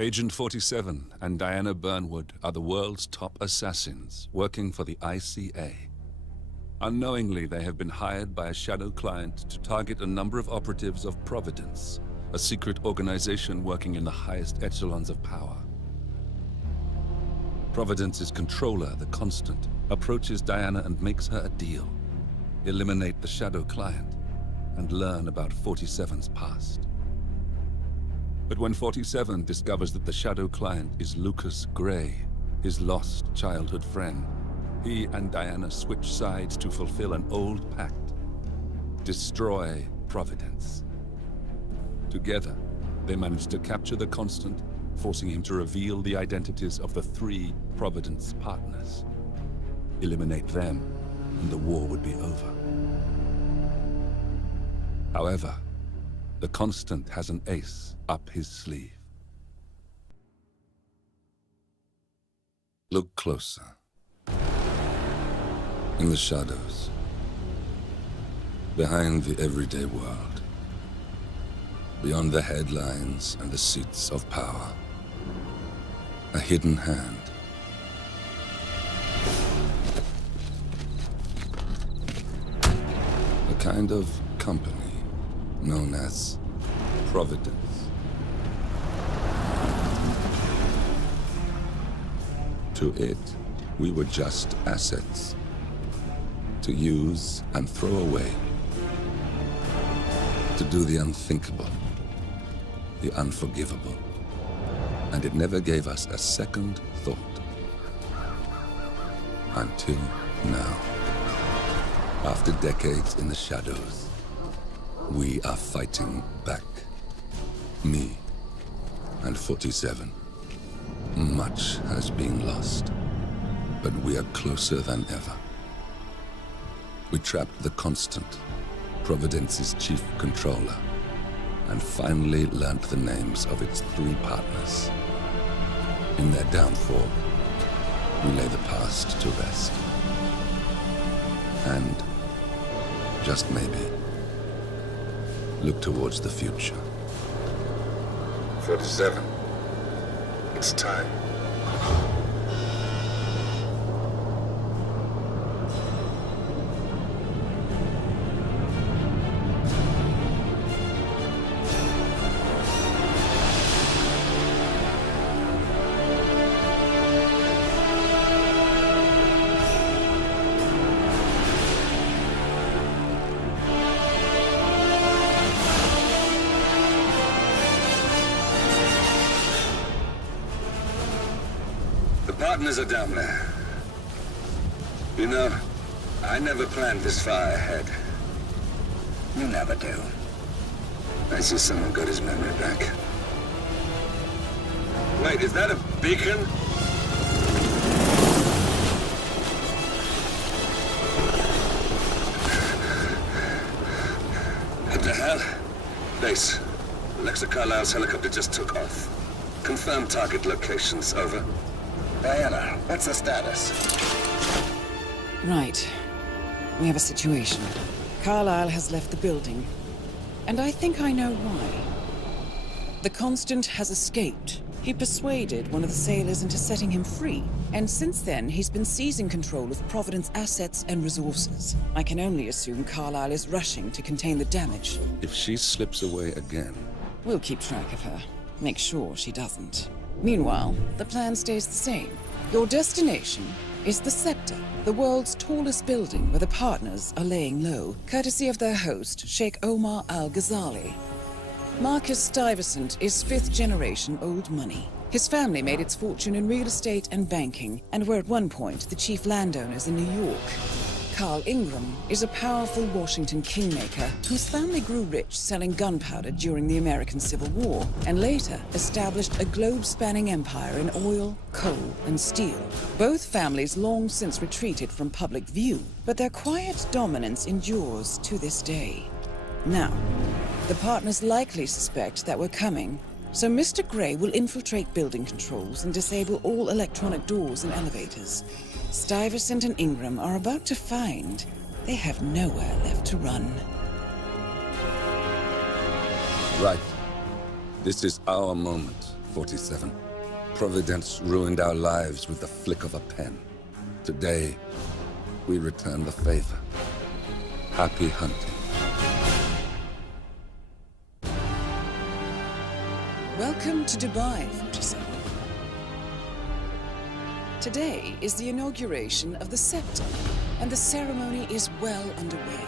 Agent 47 and Diana Burnwood are the world's top assassins working for the ICA. Unknowingly, they have been hired by a shadow client to target a number of operatives of Providence, a secret organization working in the highest echelons of power. Providence's controller, the Constant, approaches Diana and makes her a deal. Eliminate the shadow client and learn about 47's past. But when 47 discovers that the shadow client is Lucas Gray, his lost childhood friend, he and Diana switch sides to fulfill an old pact: destroy Providence. Together, they manage to capture the Constant, forcing him to reveal the identities of the 3 Providence partners. Eliminate them, and the war would be over. However, the Constant has an ace up his sleeve. Look closer. In the shadows, behind the everyday world, beyond the headlines and the seats of power, a hidden hand. A kind of company known as Providence. To it, we were just assets, to use and throw away, to do the unthinkable, the unforgivable, and it never gave us a second thought. Until now. After decades in the shadows, we are fighting back. Me and 47. Much has been lost, but we are closer than ever. We trapped the Constant, Providence's chief controller, and finally learnt the names of its 3 partners. In their downfall, we lay the past to rest. And, just maybe, look towards the future. 47. It's time. Partners are down there. You know, I never planned this far ahead. You never do. I see someone got his memory back. Wait, is that a beacon? What the hell? Base. Alexa Carlisle's helicopter just took off. Confirm target locations, over. Diana, what's the status? Right. We have a situation. Carlisle has left the building. And I think I know why. The Constant has escaped. He persuaded one of the sailors into setting him free. And since then, he's been seizing control of Providence assets and resources. I can only assume Carlisle is rushing to contain the damage. If she slips away again... We'll keep track of her. Make sure she doesn't. Meanwhile, the plan stays the same. Your destination is the Scepter, the world's tallest building where the partners are laying low, courtesy of their host, Sheikh Omar Al-Ghazali. Marcus Stuyvesant is 5th-generation old money. His family made its fortune in real estate and banking, and were at one point the chief landowners in New York. Carl Ingram is a powerful Washington kingmaker whose family grew rich selling gunpowder during the American Civil War, and later established a globe-spanning empire in oil, coal, and steel. Both families long since retreated from public view, but their quiet dominance endures to this day. Now, the partners likely suspect that we're coming, so Mr. Gray will infiltrate building controls and disable all electronic doors and elevators. Stuyvesant and Ingram are about to find they have nowhere left to run. Right. This is our moment. 47. Providence ruined our lives with the flick of a pen. Today, we return the favor. Happy hunting. Welcome to Dubai, 47. Today is the inauguration of the scepter, and the ceremony is well underway.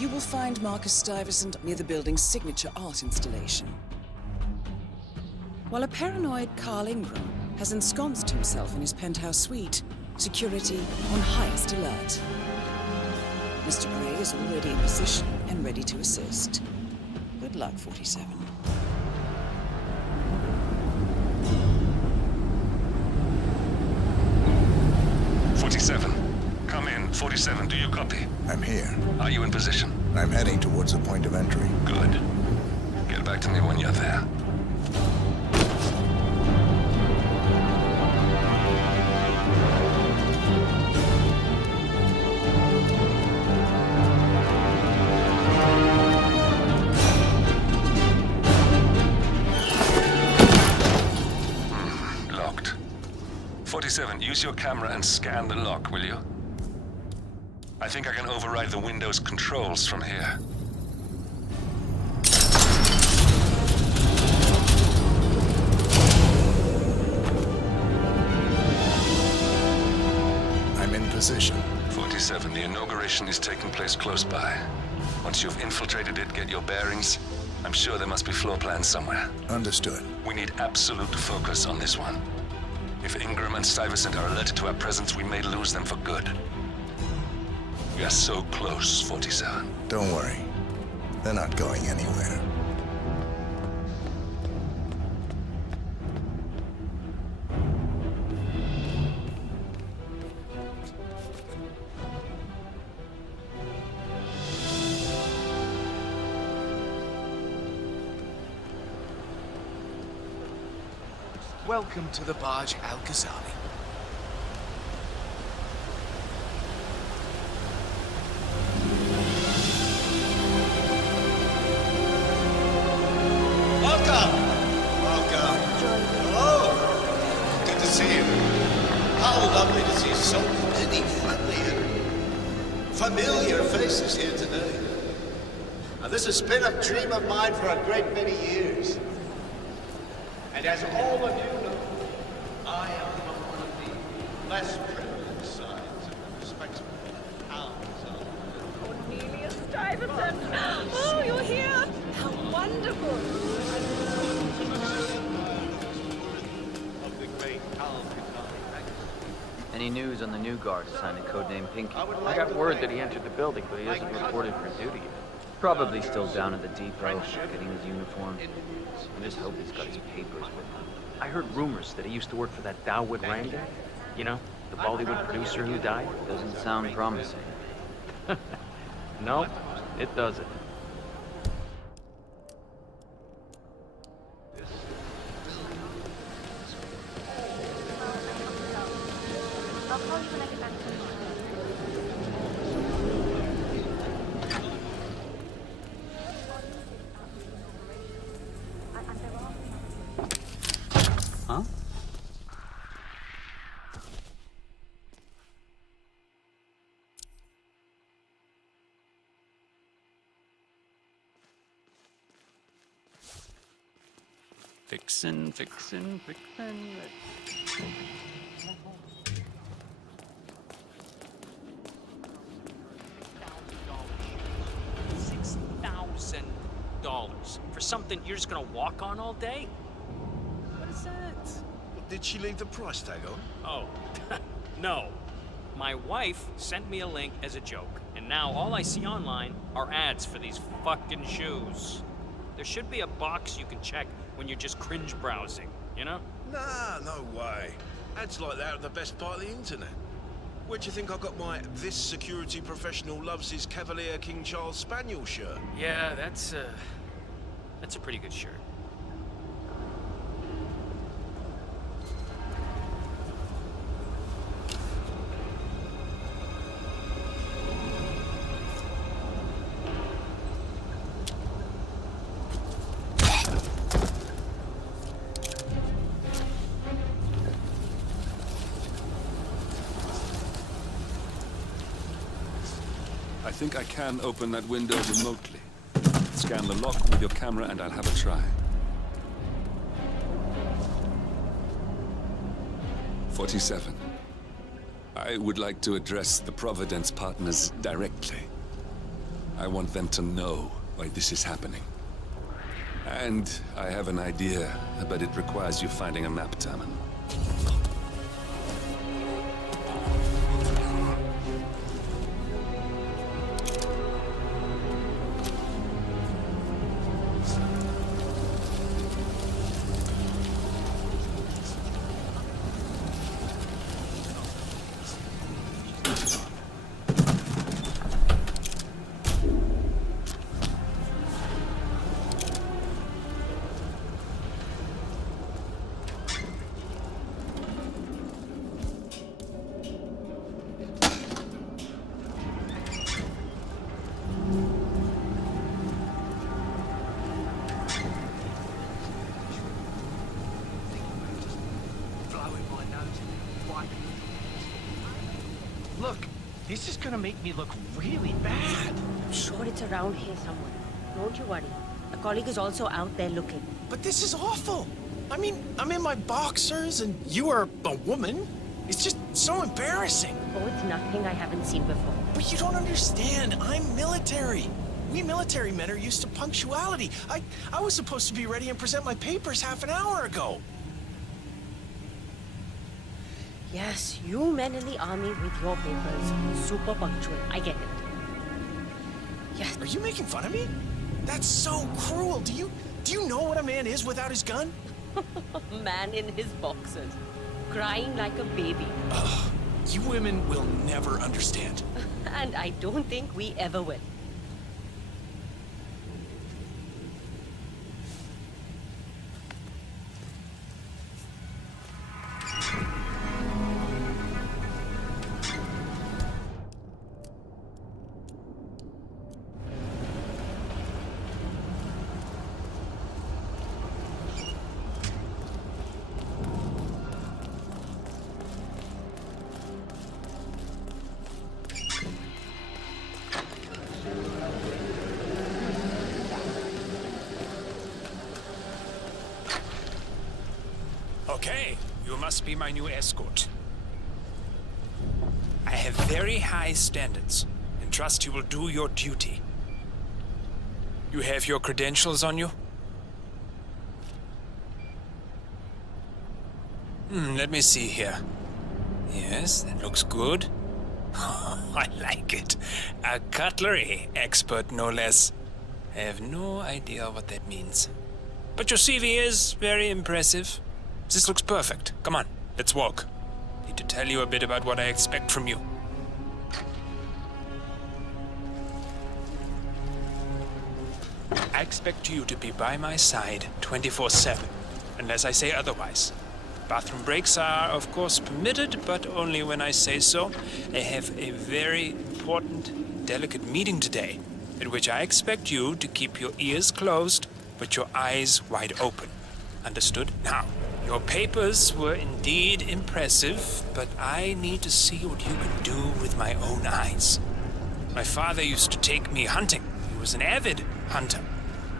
You will find Marcus Stuyvesant near the building's signature art installation. While a paranoid Carl Ingram has ensconced himself in his penthouse suite, security on highest alert. Mr. Gray is already in position and ready to assist. Good luck, 47. Come in. 47, do you copy? I'm here. Are you in position? I'm heading towards the point of entry. Good. Get back to me when you're there. Locked. 47, use your camera and scan the lock, will you? I think I can override the Windows controls from here. I'm in position. 47, the inauguration is taking place close by. Once you've infiltrated it, get your bearings. I'm sure there must be floor plans somewhere. Understood. We need absolute focus on this one. If Ingram and Stuyvesant are alerted to our presence, we may lose them for good. We are so close, 47. Don't worry. They're not going anywhere. Welcome to the Barge Al-Ghazali. Welcome! Welcome. Hello! Good to see you. How lovely to see so many friendly and familiar faces here today. Now, this has been a dream of mine for a great many years. And as all of you know, I am from one of the less privileged sides of the respectable towns of Cornelius Stuyvesant! Oh, you're here! How wonderful! of the great Al-Ghazali. Any news on the new guard assigned to codename Pinky? I got word that he entered the building, but he isn't reported for duty yet. Probably still down at the depot, getting his uniform. I just hope he's got his papers with him. I heard rumors that he used to work for that Dawood Rangan. You know, the Bollywood producer who died. Doesn't sound promising. No, it doesn't. I'll call you when I get back to the Huh? Fixin'. $6,000 for something you're just gonna walk on all day? What is that? Did she leave the price tag on? Oh, no. My wife sent me a link as a joke, and now all I see online are ads for these fucking shoes. There should be a box you can check when you're just cringe browsing, you know? Nah, no way. Ads like that are the best part of the internet. Where do you think I got my "This security professional loves his Cavalier King Charles Spaniel" shirt? Yeah, that's a pretty good shirt. think I can open that window remotely. Scan the lock with your camera and I'll have a try. 47. I would like to address the Providence partners directly. I want them to know why this is happening. And I have an idea, but it requires you finding a map terminal. Look, this is gonna make me look really bad. I'm sure it's around here somewhere. Don't you worry. A colleague is also out there looking. But this is awful. I mean, I'm in my boxers and you are a woman. It's just so embarrassing. Oh, it's nothing I haven't seen before. But you don't understand. I'm military. We military men are used to punctuality. I was supposed to be ready and present my papers half an hour ago. Yes, you men in the army with your papers. Super punctual. I get it. Yes. Are you making fun of me? That's so cruel. Do you know what a man is without his gun? Man in his boxers. Crying like a baby. Ugh. You women will never understand. And I don't think we ever will. Okay, you must be my new escort. I have very high standards, and trust you will do your duty. You have your credentials on you? Let me see here. Yes, that looks good. I like it. A cutlery expert, no less. I have no idea what that means. But your CV is very impressive. This looks perfect. Come on, let's walk. Need to tell you a bit about what I expect from you. I expect you to be by my side 24/7, unless I say otherwise. Bathroom breaks are, of course, permitted, but only when I say so. I have a very important, delicate meeting today, at which I expect you to keep your ears closed, but your eyes wide open. Understood? Now, your papers were indeed impressive, but I need to see what you can do with my own eyes. My father used to take me hunting. He was an avid hunter.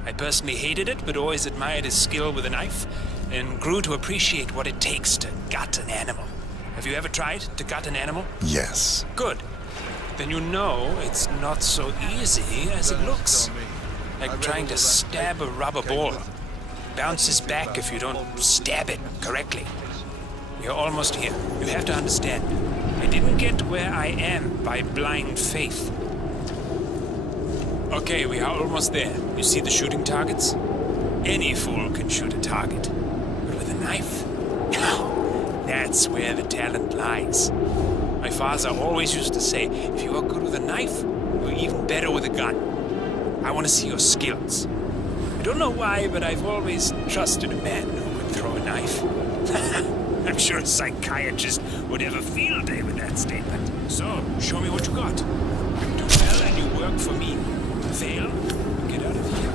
I personally hated it, but always admired his skill with a knife, and grew to appreciate what it takes to gut an animal. Have you ever tried to gut an animal? Yes. Good. Then you know it's not so easy as it looks. Like trying to stab a rubber ball. Bounces back if you don't stab it correctly. We're almost here. You have to understand. I didn't get where I am by blind faith. Okay, we are almost there. You see the shooting targets? Any fool can shoot a target. But with a knife? Now, that's where the talent lies. My father always used to say, if you are good with a knife, you're even better with a gun. I want to see your skills. I don't know why, but I've always trusted a man who could throw a knife. I'm sure a psychiatrist would have a field day with that statement. So, show me what you got. You do well and you work for me. Fail, get out of here. I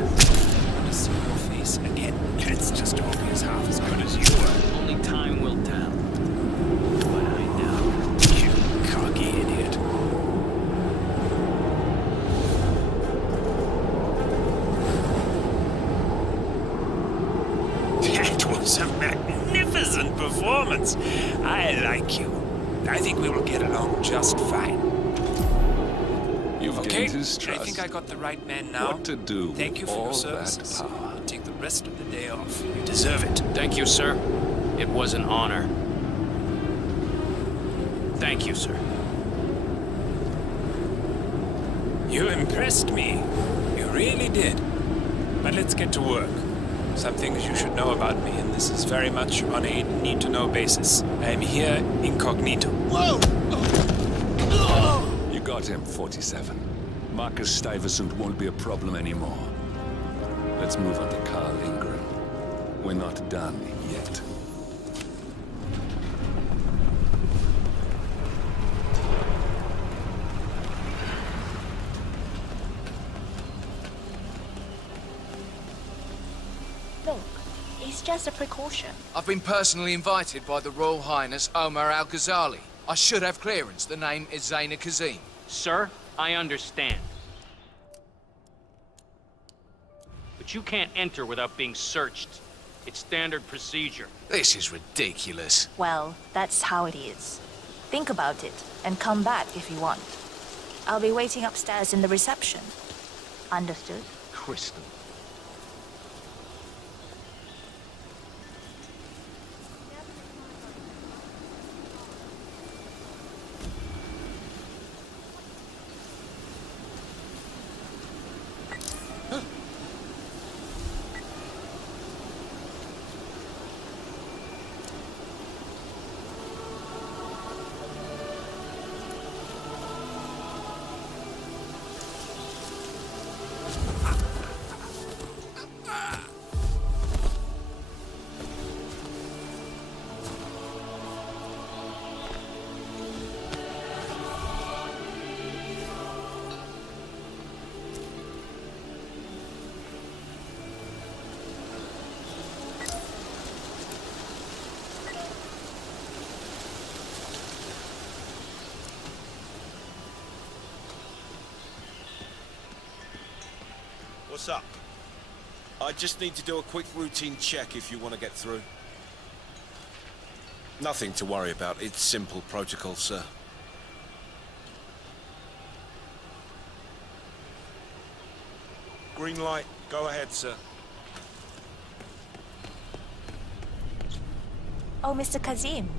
want to see your face again. It's just always half as good as you were. Only time will tell. But I know. You cocky idiot. was a magnificent performance. I like you. I think we will get along just fine. You've Okay, gained his trust. I think I got the right man now. What to do Thank you with for all your that services. power? I'll take the rest of the day off. You deserve it. Thank you, sir. It was an honor. Thank you, sir. You impressed me. You really did. But let's get to work. Some things you should know about me, and this is very much on a need-to-know basis. I am here incognito. Whoa! You got him, 47. Marcus Stuyvesant won't be a problem anymore. Let's move on to Carl Ingram. We're not done yet. Look, it's just a precaution. I've been personally invited by the Royal Highness Omar Al-Ghazali. I should have clearance. The name is Zaina Kazim. Sir, I understand. But you can't enter without being searched. It's standard procedure. This is ridiculous. Well, that's how it is. Think about it, and come back if you want. I'll be waiting upstairs in the reception. Understood? Crystal. What's up? I just need to do a quick routine check if you want to get through. Nothing to worry about. It's simple protocol, sir. Green light. Go ahead, sir. Oh, Mr. Kazim.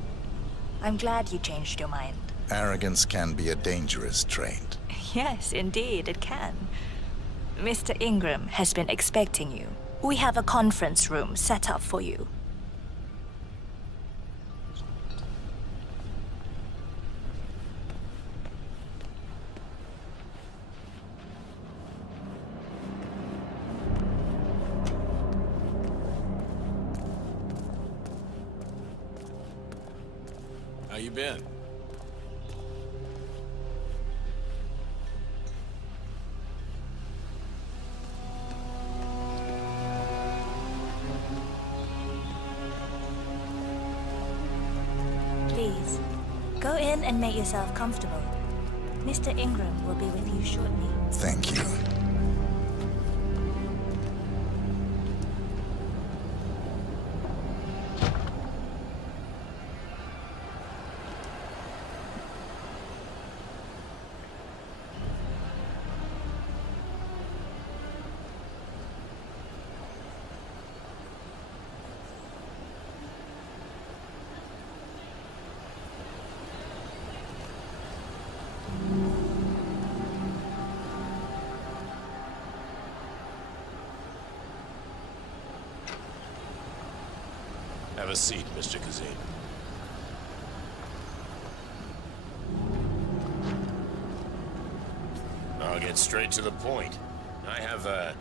I'm glad you changed your mind. Arrogance can be a dangerous trait. Yes, indeed, it can. Mr. Ingram has been expecting you. We have a conference room set up for you. How you been? Please, go in and make yourself comfortable. Mr. Ingram will be with you shortly. Thank you. Have a seat, Mr. Kazim. I'll get straight to the point. I have a,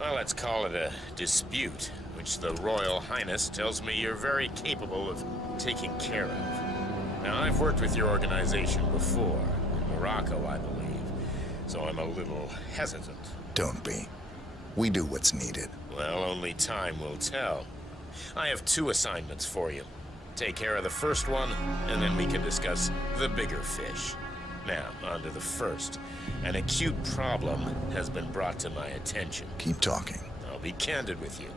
well, let's call it a dispute, which the Royal Highness tells me you're very capable of taking care of. Now, I've worked with your organization before, in Morocco, I believe, so I'm a little hesitant. Don't be. We do what's needed. Well, only time will tell. I have 2 assignments for you. Take care of the first one, and then we can discuss the bigger fish. Now, on to the first. An acute problem has been brought to my attention. Keep talking. I'll be candid with you.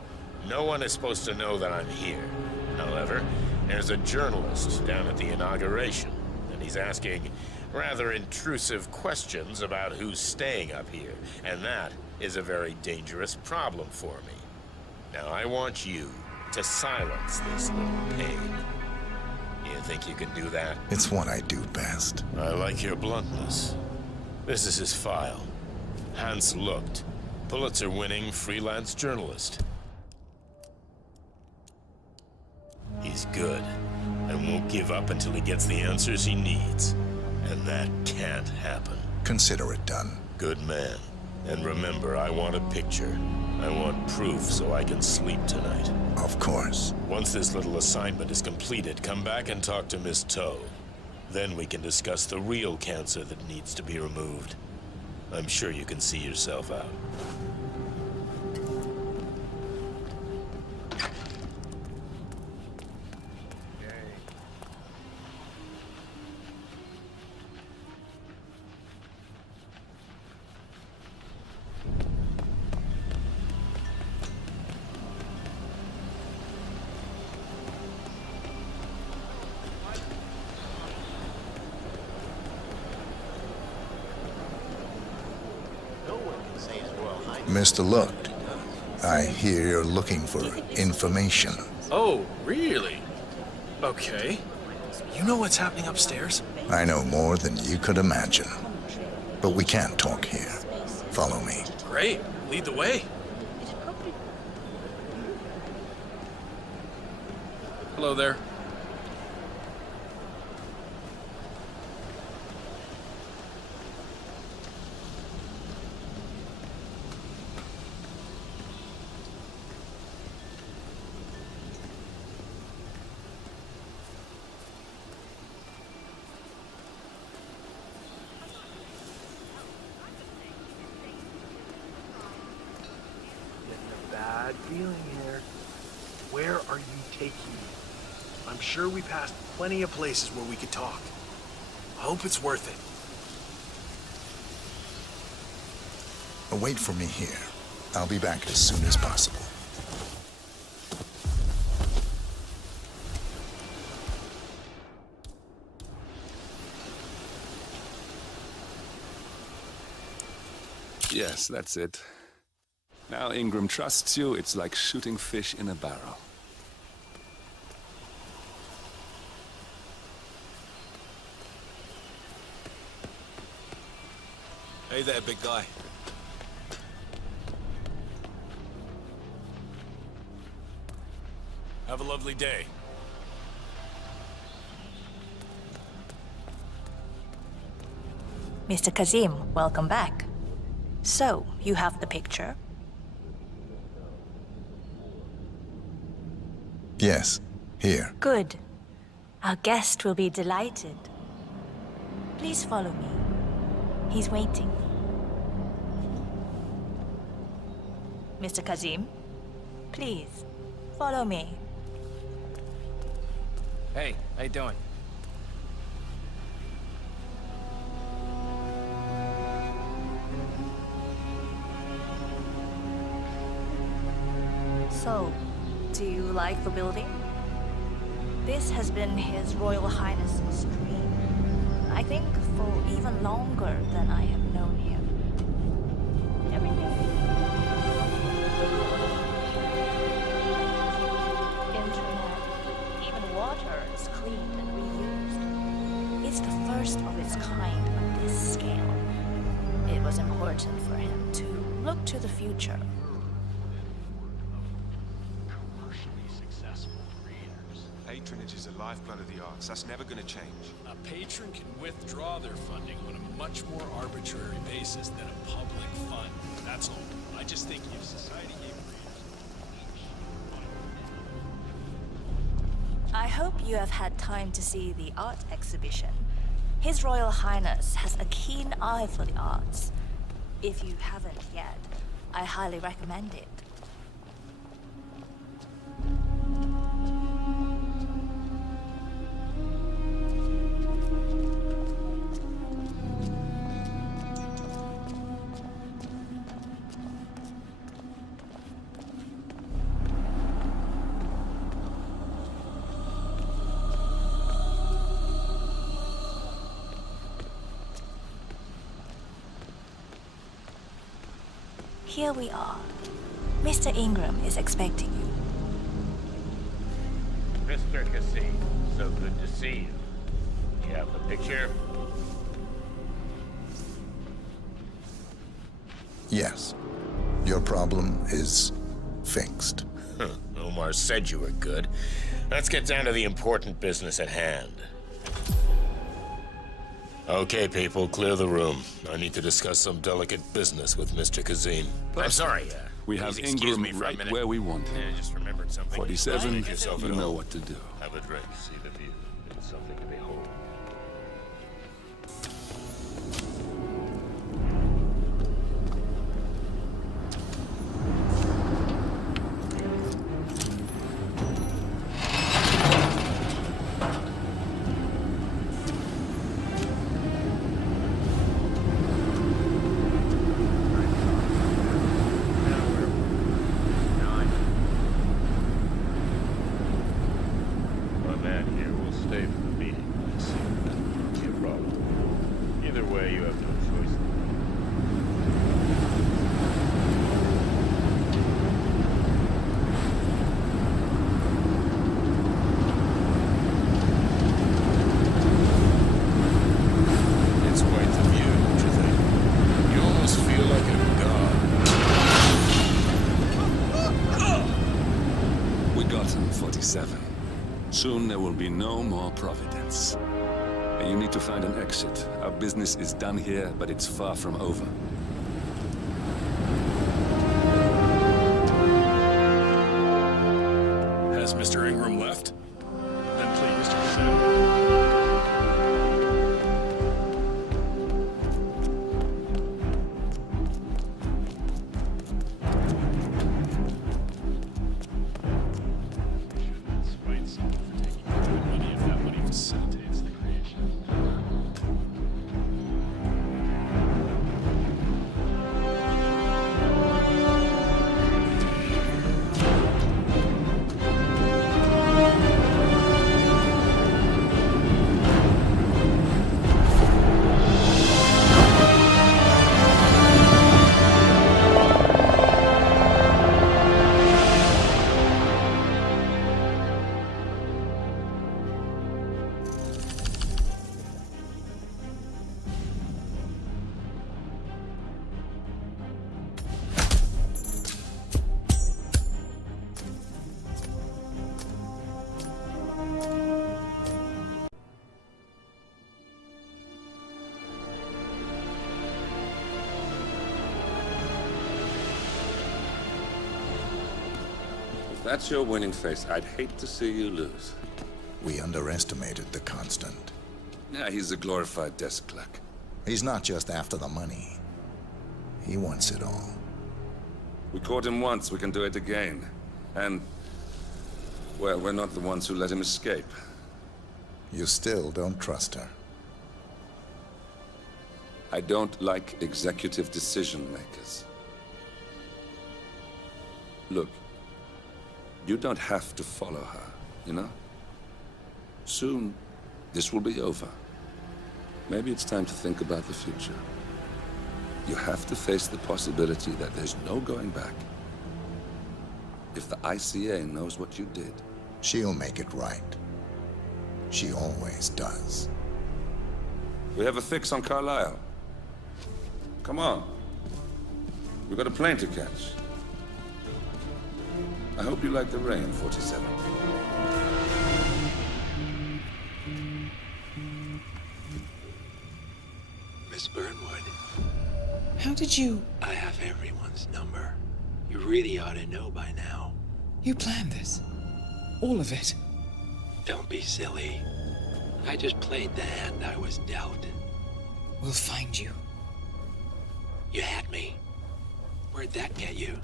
No one is supposed to know that I'm here. However, there's a journalist down at the inauguration, and he's asking rather intrusive questions about who's staying up here, and that is a very dangerous problem for me. Now, I want you to silence this little pain. You think you can do that? It's what I do best. I like your bluntness. This is his file. Hans Lucht, Pulitzer-winning freelance journalist. He's good, and won't give up until he gets the answers he needs. And that can't happen. Consider it done. Good man. And remember, I want a picture. I want proof so I can sleep tonight. Of course. Once this little assignment is completed, come back and talk to Miss Toe. Then we can discuss the real cancer that needs to be removed. I'm sure you can see yourself out. Mr. Lucht, I hear you're looking for information. Oh, really? Okay. You know what's happening upstairs? I know more than you could imagine. But we can't talk here. Follow me. Great. Lead the way. Hello there. Bad feeling here. Where are you taking me? I'm sure we passed plenty of places where we could talk. I hope it's worth it. Wait for me here. I'll be back as soon as possible. Yes, that's it. Now Ingram trusts you, it's like shooting fish in a barrel. Hey there, big guy. Have a lovely day. Mr. Kazim, welcome back. So, you have the picture? Yes, here. Good. Our guest will be delighted. Please follow me. He's waiting. Mr. Kazim, please, follow me. Hey, how you doing? So, do you like the building? This has been His Royal Highness's dream. I think for even longer than I have known him. Everything. Internet, even water is cleaned and reused. It's the first of its kind on this scale. It was important for him to look to the future. Patronage is the lifeblood of the arts. That's never going to change. A patron can withdraw their funding on a much more arbitrary basis than a public fund. That's all. I just think if society gave I hope you have had time to see the art exhibition. His Royal Highness has a keen eye for the arts. If you haven't yet, I highly recommend it. here we are. Mr. Ingram is expecting you. Mr. Cassie, so good to see you. You have the picture? Yes. Your problem is fixed. Omar said you were good. Let's get down to the important business at hand. Okay, people, clear the room. I need to discuss some delicate business with Mr. Kazim. I'm sorry, we have please excuse me Ingram for a right minute. where we want him. I just remembered something. 47, Make yourself you at know home. what to do. Have a drink, see the view. It's something to behold. My man here will stay for the meeting. I see. Won't be a problem. Either way, you have no choice. It's quite the view, don't you think? You almost feel like a god. We got him, 47. Soon there will be no more Providence. And you need to find an exit. Our business is done here, but it's far from over. Has Mr. Ingram left? Then please, Mr. Kazim. Spite someone for taking your money if that money facilitates the creation. If that's your winning face, I'd hate to see you lose. We underestimated the Constant. Yeah, he's a glorified desk clerk. He's not just after the money. He wants it all. We caught him once, we can do it again. And, well, we're not the ones who let him escape. You still don't trust her. I don't like executive decision makers. Look, you don't have to follow her, you know? Soon, this will be over. Maybe it's time to think about the future. You have to face the possibility that there's no going back. If the ICA knows what you did, she'll make it right. She always does. We have a fix on Carlisle. Come on. We've got a plane to catch. I hope you like the rain, 47. Miss Burnwood. How did you... I have everyone's number. You really ought to know by now. You planned this? All of it? Don't be silly. I just played the hand I was dealt. We'll find you. You had me. Where'd that get you?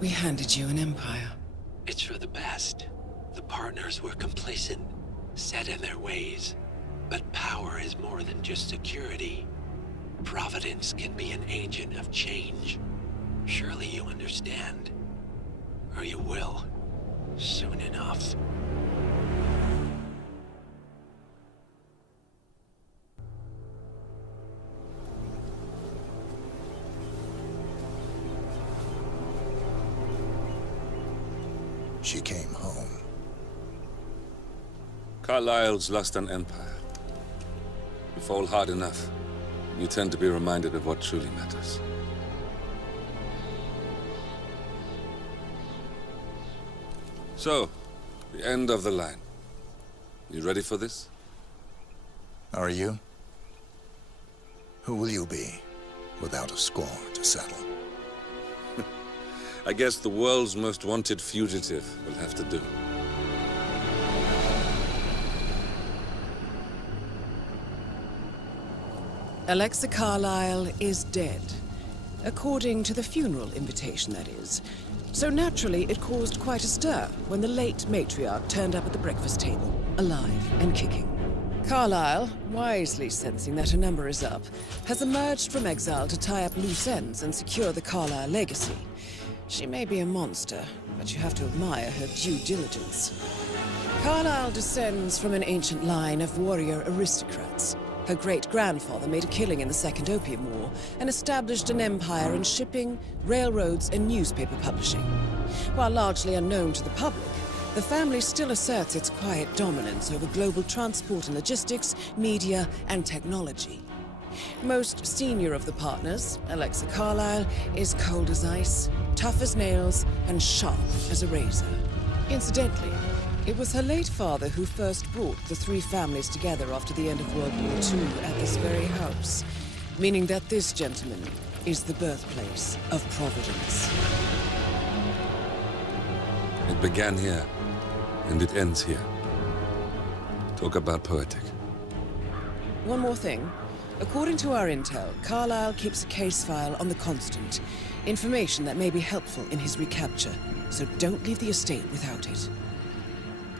We handed you an empire. It's for the best. The partners were complacent, set in their ways. But power is more than just security. Providence can be an agent of change. Surely you understand. Or you will. Soon enough. she came home. Carlyle's lost an empire. You fall hard enough, you tend to be reminded of what truly matters. So, the end of the line. You ready for this? Are you? Who will you be, without a score to settle? I guess the world's most wanted fugitive will have to do. Alexa Carlyle is dead. According to the funeral invitation, that is. So naturally, it caused quite a stir when the late matriarch turned up at the breakfast table, alive and kicking. Carlyle, wisely sensing that her number is up, has emerged from exile to tie up loose ends and secure the Carlyle legacy. She may be a monster, but you have to admire her due diligence. Carlyle descends from an ancient line of warrior aristocrats. Her great-grandfather made a killing in the Second Opium War and established an empire in shipping, railroads, and newspaper publishing. While largely unknown to the public, the family still asserts its quiet dominance over global transport and logistics, media, and technology. Most senior of the partners, Alexa Carlyle, is cold as ice, tough as nails, and sharp as a razor. Incidentally, it was her late father who first brought the three families together after the end of World War II at this very house, meaning that this gentleman is the birthplace of Providence. It began here, and it ends here. Talk about poetic. One more thing. According to our intel, Carlyle keeps a case file on the Constant. Information that may be helpful in his recapture, so don't leave the estate without it.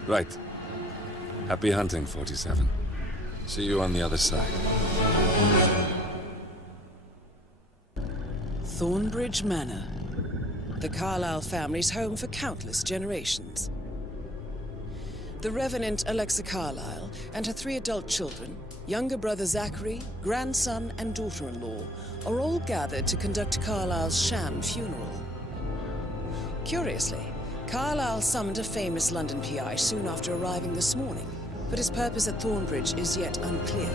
Right. Happy hunting, 47. See you on the other side. Thornbridge Manor. The Carlyle family's home for countless generations. The Revenant Alexa Carlyle and her 3 adult children, younger brother Zachary, grandson, and daughter-in-law, are all gathered to conduct Carlyle's sham funeral. Curiously, Carlyle summoned a famous London PI soon after arriving this morning, but his purpose at Thornbridge is yet unclear.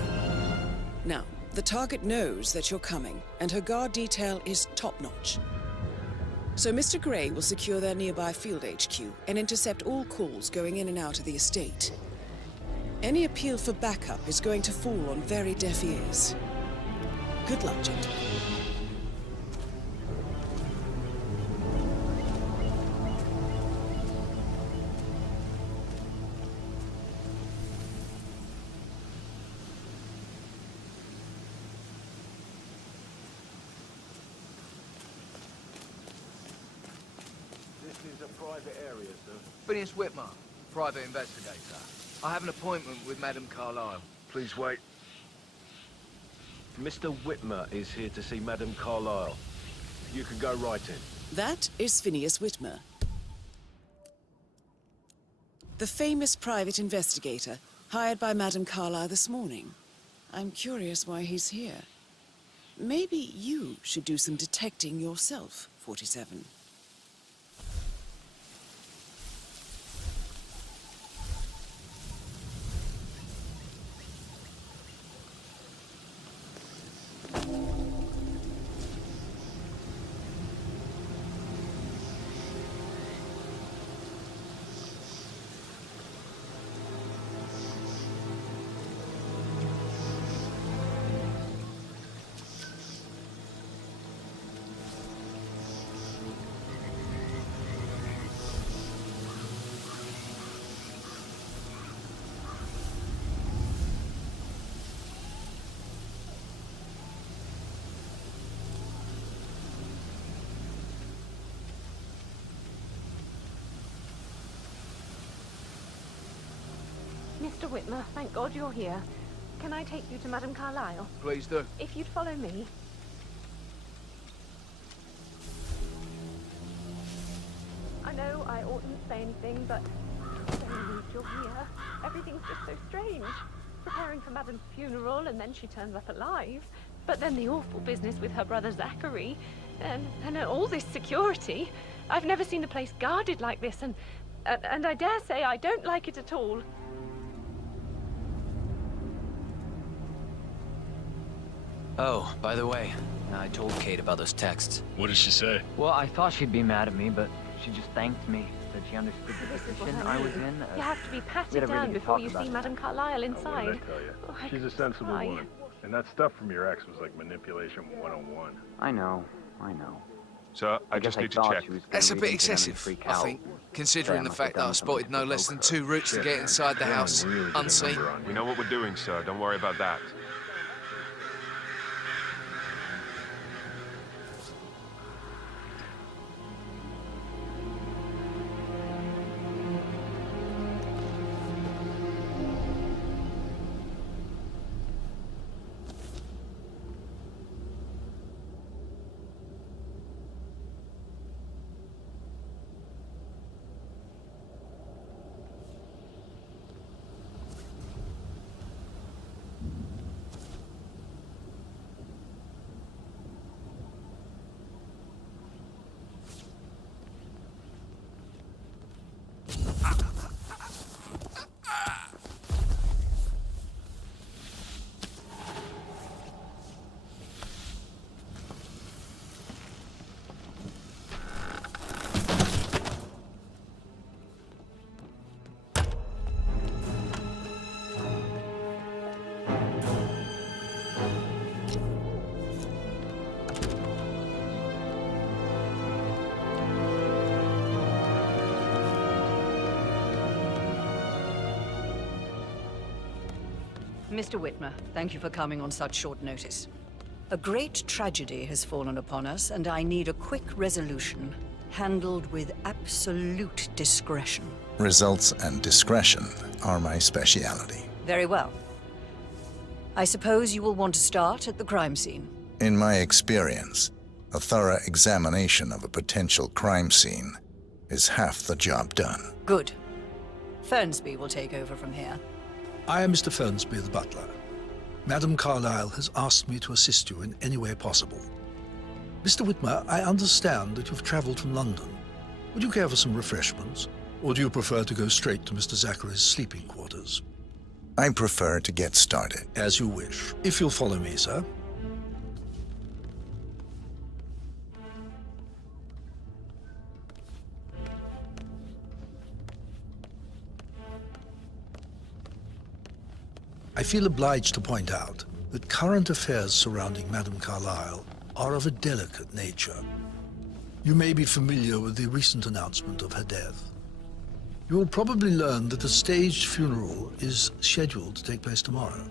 Now, the target knows that you're coming, and her guard detail is top-notch. So Mr. Gray will secure their nearby field HQ and intercept all calls going in and out of the estate. Any appeal for backup is going to fall on very deaf ears. Good luck, gentlemen. Phineas Whitmer, private investigator. I have an appointment with Madame Carlyle. Please wait. Mr. Whitmer is here to see Madame Carlyle. You can go right in. That is Phineas Whitmer, the famous private investigator hired by Madame Carlyle this morning. I'm curious why he's here. Maybe you should do some detecting yourself, 47. Mr. Whitmer, thank God you're here. Can I take you to Madame Carlyle? Please do. If you'd follow me. I know I oughtn't say anything, but I'm so relieved you're here. Everything's just so strange. Preparing for Madame's funeral, and then she turns up alive. But then the awful business with her brother Zachary, and all this security. I've never seen the place guarded like this, and And I dare say I don't like it at all. Oh, by the way, I told Kate about those texts. What did she say? Well, I thought she'd be mad at me, but she just thanked me. Said she understood the This is what position I I was mean. in. You have to be we patted had a really down good before talk you about see it. Madame Carlyle inside. What did I tell you? Oh, I She's a could sensible cry. woman. And that stuff from your ex was like manipulation 101. I know. Sir, I guess just need to thought check. she was gonna That's a read bit into them and excessive, freak I out. think, considering They the must fact have that I done something spotted no to less than provoke 2 routes to get inside the house, unseen. We know what we're doing, sir. Don't worry about that. Mr. Whitmer, thank you for coming on such short notice. A great tragedy has fallen upon us, and I need a quick resolution, handled with absolute discretion. Results and discretion are my speciality. Very well. I suppose you will want to start at the crime scene. In my experience, a thorough examination of a potential crime scene is half the job done. Good. Fernsby will take over from here. I am Mr. Fernsby, the butler. Madame Carlyle has asked me to assist you in any way possible. Mr. Whitmer, I understand that you've traveled from London. Would you care for some refreshments? Or do you prefer to go straight to Mr. Zachary's sleeping quarters? I prefer to get started. As you wish. If you'll follow me, sir. I feel obliged to point out that current affairs surrounding Madame Carlyle are of a delicate nature. You may be familiar with the recent announcement of her death. You will probably learn that a staged funeral is scheduled to take place tomorrow.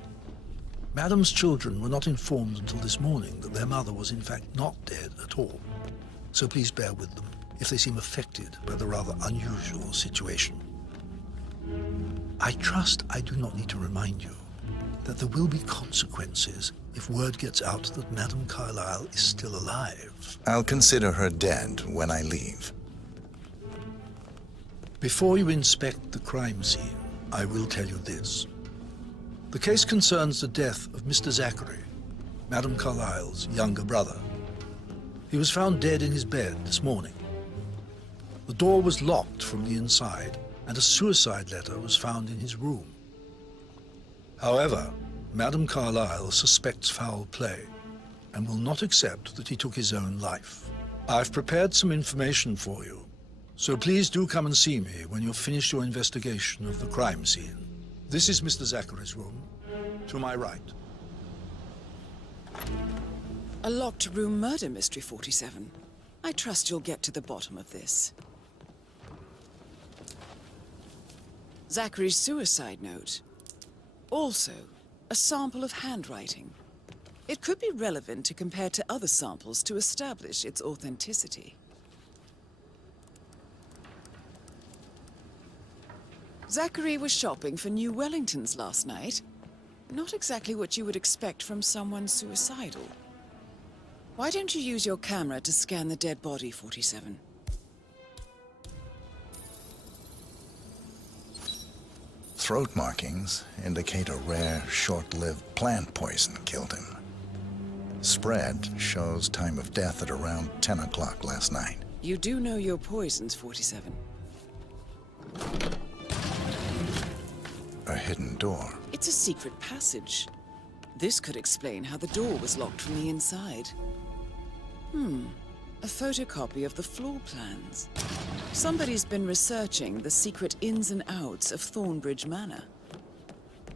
Madame's children were not informed until this morning that their mother was in fact not dead at all. So please bear with them if they seem affected by the rather unusual situation. I trust I do not need to remind you that there will be consequences if word gets out that Madame Carlyle is still alive. I'll consider her dead when I leave. Before you inspect the crime scene, I will tell you this. The case concerns the death of Mr. Zachary, Madame Carlyle's younger brother. He was found dead in his bed this morning. The door was locked from the inside, and a suicide letter was found in his room. However, Madame Carlyle suspects foul play and will not accept that he took his own life. I've prepared some information for you, so please do come and see me when you've finished your investigation of the crime scene. This is Mr. Zachary's room, to my right. A locked room murder mystery, 47. I trust you'll get to the bottom of this. Zachary's suicide note. Also, a sample of handwriting. It could be relevant to compare to other samples to establish its authenticity. Zachary was shopping for New Wellingtons last night. Not exactly what you would expect from someone suicidal. Why don't you use your camera to scan the dead body, 47? Throat markings indicate a rare, short-lived plant poison killed him. Spread shows time of death at around 10 o'clock last night. You do know your poisons, 47. hidden door. It's a secret passage. This could explain how the door was locked from the inside. A photocopy of the floor plans. Somebody's been researching the secret ins and outs of Thornbridge Manor.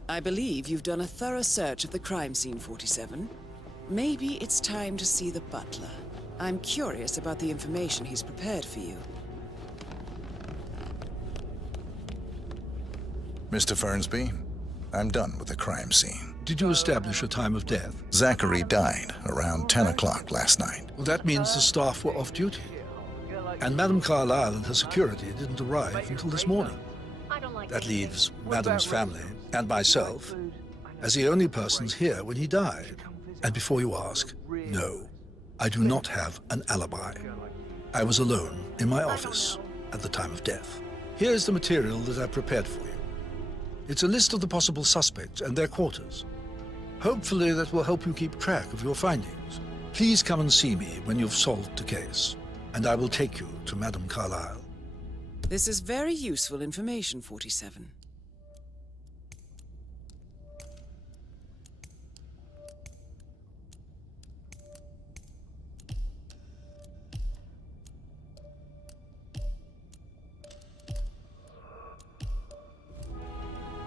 I believe you've done a thorough search of the crime scene, 47. Maybe it's time to see the butler. I'm curious about the information he's prepared for you. Mr. Fernsby, I'm done with the crime scene. Did you establish a time of death? Zachary died around 10 o'clock last night. Well, that means the staff were off duty. And Madame Carlyle and her security didn't arrive until this morning. That leaves Madame's family and myself as the only persons here when he died. And before you ask, no, I do not have an alibi. I was alone in my office at the time of death. Here's the material that I prepared for you. It's a list of the possible suspects and their quarters. Hopefully that will help you keep track of your findings. Please come and see me when you've solved the case, and I will take you to Madame Carlyle. This is very useful information, 47.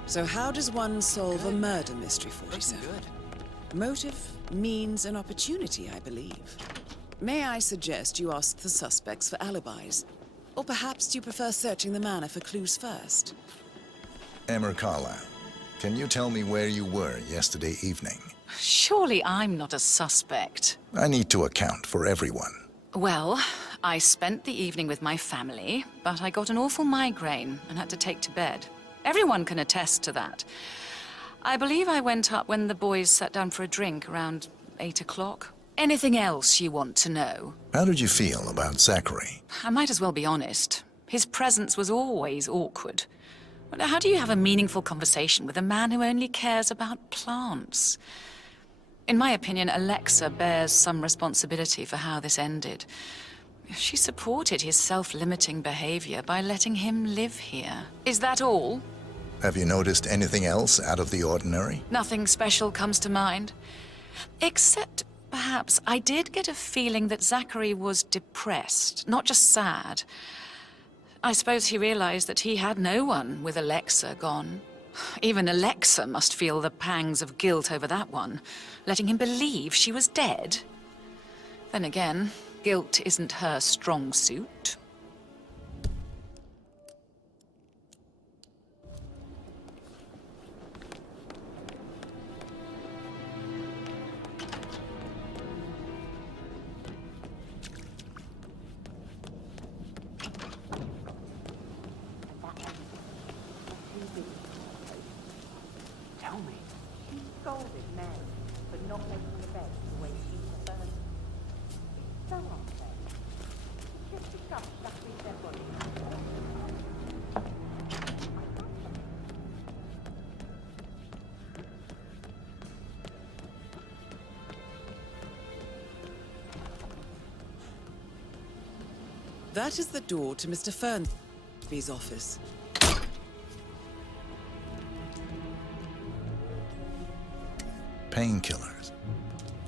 So how does one solve a murder mystery, 47? Motive, means, and opportunity, I believe. May I suggest you ask the suspects for alibis? Or perhaps you prefer searching the manor for clues first? Emma Carlyle, can you tell me where you were yesterday evening? Surely I'm not a suspect. I need to account for everyone. Well, I spent the evening with my family, but I got an awful migraine and had to take to bed. Everyone can attest to that. I believe I went up when the boys sat down for a drink around 8 o'clock. Anything else you want to know? How did you feel about Zachary? I might as well be honest. His presence was always awkward. How do you have a meaningful conversation with a man who only cares about plants? In my opinion, Alexa bears some responsibility for how this ended. She supported his self-limiting behavior by letting him live here. Is that all? Have you noticed anything else out of the ordinary? Nothing special comes to mind. Except, perhaps, I did get a feeling that Zachary was depressed, not just sad. I suppose he realized that he had no one with Alexa gone. Even Alexa must feel the pangs of guilt over that one, letting him believe she was dead. Then again, guilt isn't her strong suit. Tell me. She scolded Mary for not making the bed the way she preferred. It's so unfair. Just discuss Zachary's dead body. That is the door to Mr. Fernsby's office. Painkillers.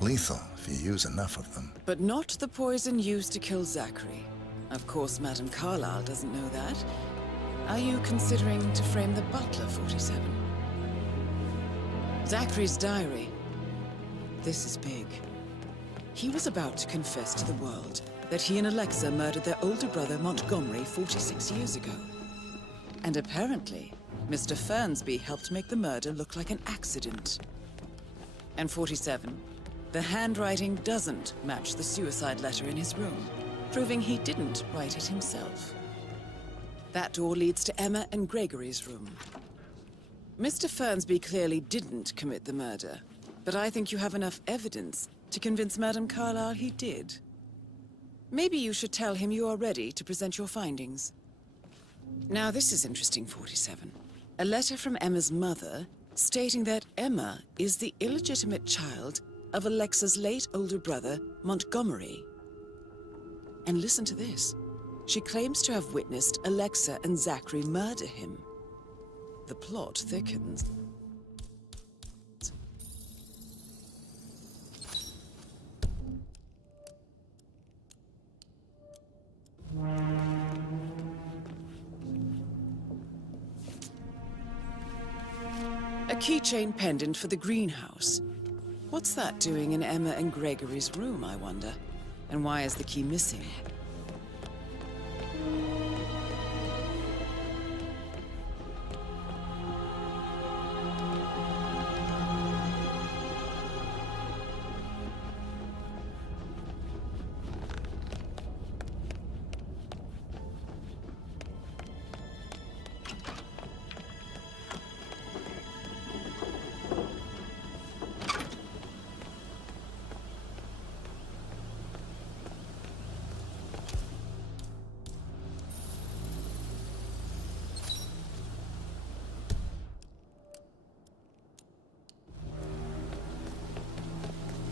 Lethal if you use enough of them. But not the poison used to kill Zachary. Of course, Madame Carlyle doesn't know that. Are you considering to frame the butler, 47? Zachary's diary. This is big. He was about to confess to the world that he and Alexa murdered their older brother Montgomery 46 years ago. And apparently, Mr. Fernsby helped make the murder look like an accident. And 47, the handwriting doesn't match the suicide letter in his room, proving he didn't write it himself. That door leads to Emma and Gregory's room. Mr. Fernsby clearly didn't commit the murder, but I think you have enough evidence to convince Madame Carlyle he did. Maybe you should tell him you are ready to present your findings. Now this is interesting, 47. A letter from Emma's mother stating that Emma is the illegitimate child of Alexa's late older brother, Montgomery. And listen to this. She claims to have witnessed Alexa and Zachary murder him. The plot thickens. A keychain pendant for the greenhouse. What's that doing in Emma and Gregory's room, I wonder? And why is the key missing?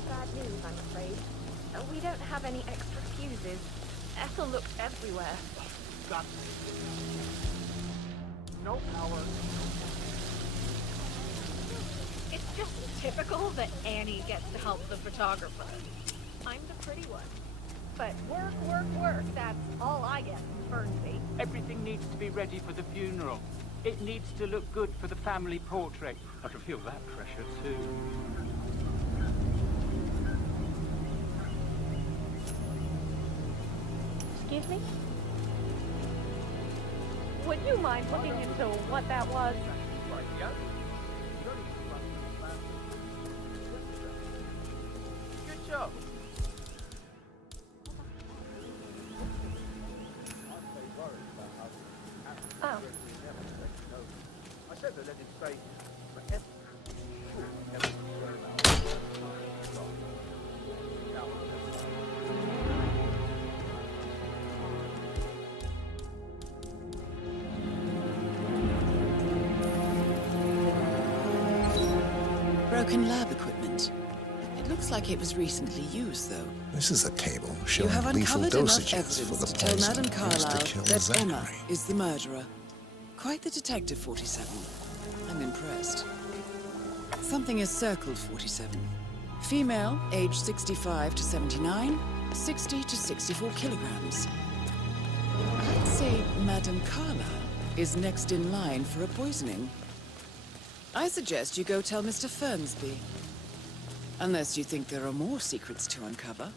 Bad news, I'm afraid. We don't have any extra fuses. Ethel looked everywhere. Got no power. It's just typical that Annie gets to help the photographer. I'm the pretty one. But work, work, work, that's all I get from Fernsby. Everything needs to be ready for the funeral. It needs to look good for the family portrait. I can feel that pressure too. Excuse me? Would you mind looking into what that was? Good job. Oh. I said to let it stay Broken lab equipment. It looks like it was recently used, though. This is a table You showing have lethal uncovered enough dosages for evidence the to tell poison Madame used to Carlyle kill that Zachary. Emma is the murderer. Quite the detective, 47. I'm impressed. Something is circled, 47. Female, age 65 to 79, 60 to 64 kilograms. I'd say Madame Carlyle is next in line for a poisoning. I suggest you go tell Mr. Fernsby. Unless you think there are more secrets to uncover.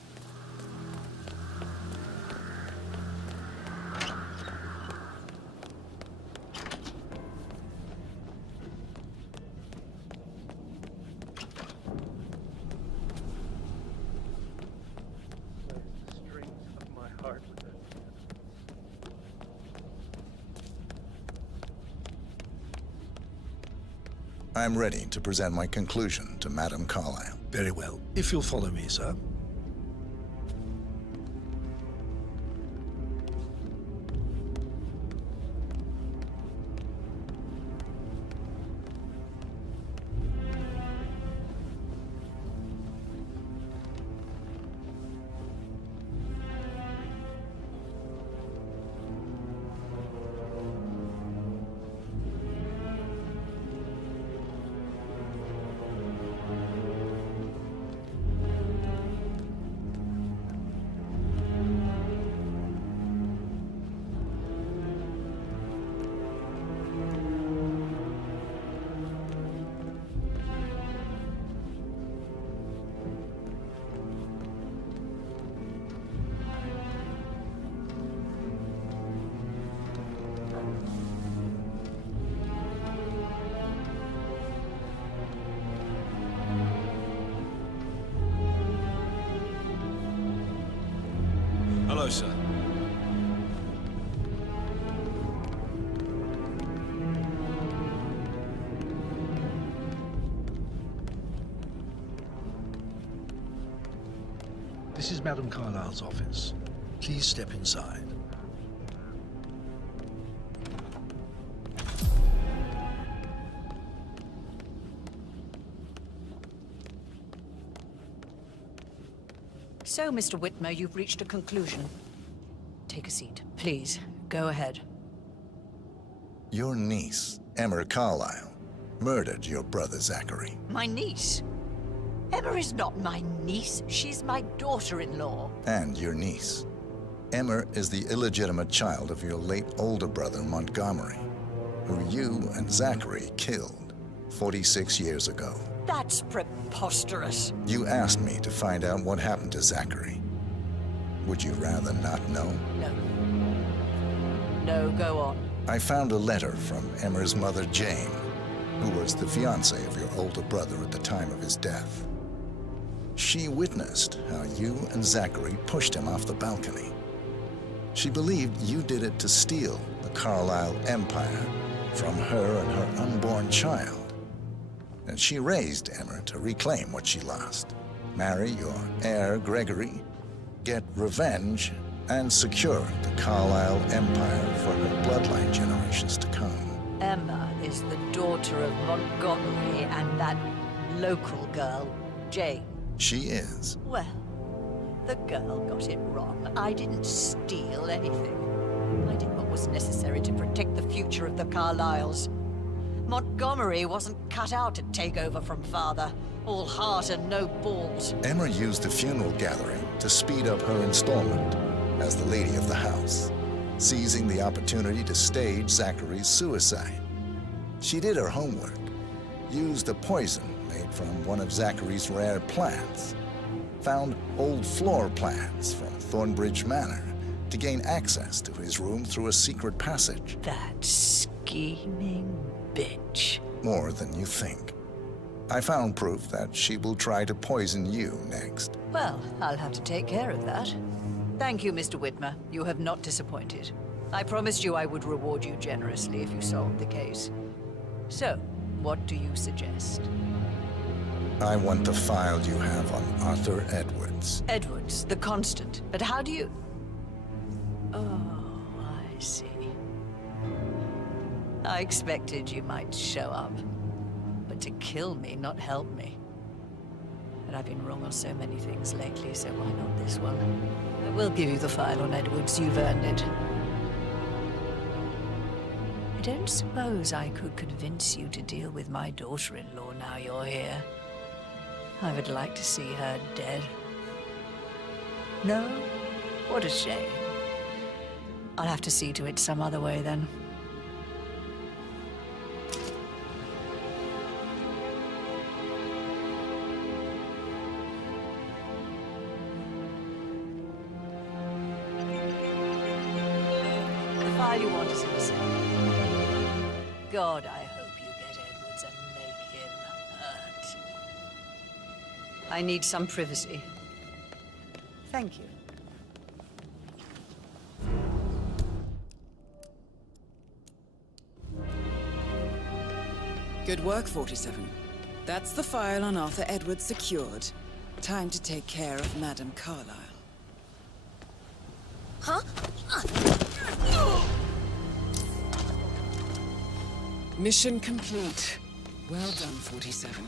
I'm ready to present my conclusion to Madame Carlyle. Very well. If you'll follow me, sir. Hello, sir. This is Madame Carlyle's office. Please step inside. So, Mr. Whitmer, you've reached a conclusion. Take a seat. Please, go ahead. Your niece Emma Carlyle murdered your brother Zachary. My niece? Emma is not my niece. She's my daughter-in-law. And your niece. Emma is the illegitimate child of your late older brother Montgomery, who you and Zachary killed 46 years ago. That's preposterous. You asked me to find out what happened to Zachary. Would you rather not know? No. No, go on. I found a letter from Emma's mother, Jane, who was the fiancée of your older brother at the time of his death. She witnessed how you and Zachary pushed him off the balcony. She believed you did it to steal the Carlyle empire from her and her unborn child. And she raised Emma to reclaim what she lost. Marry your heir, Gregory, get revenge, and secure the Carlyle empire for her bloodline generations to come. Emma is the daughter of Montgomery and that local girl, Jane. She is. Well, the girl got it wrong. I didn't steal anything. I did what was necessary to protect the future of the Carlyles. Montgomery wasn't cut out to take over from father. All heart and no balls. Emma used the funeral gathering to speed up her installment as the lady of the house, seizing the opportunity to stage Zachary's suicide. She did her homework, used a poison made from one of Zachary's rare plants, found old floor plans from Thornbridge Manor to gain access to his room through a secret passage. That scheming bitch. More than you think. I found proof that she will try to poison you next. Well, I'll have to take care of that. Thank you, Mr. Whitmer. You have not disappointed. I promised you I would reward you generously if you solved the case. So, what do you suggest? I want the file you have on Arthur Edwards. Edwards, the Constant. But how do you... Oh, I see. I expected you might show up. But to kill me, not help me. But I've been wrong on so many things lately, so why not this one? I will give you the file on Edwards. You've earned it. I don't suppose I could convince you to deal with my daughter-in-law now you're here. I would like to see her dead. No? What a shame. I'll have to see to it some other way then. The file you want is in the cell. God, I hope you get Edwards and make him hurt. I need some privacy. Thank you. Good work, 47. That's the file on Arthur Edwards secured. Time to take care of Madame Carlyle. Huh? Mission complete. Well done, 47.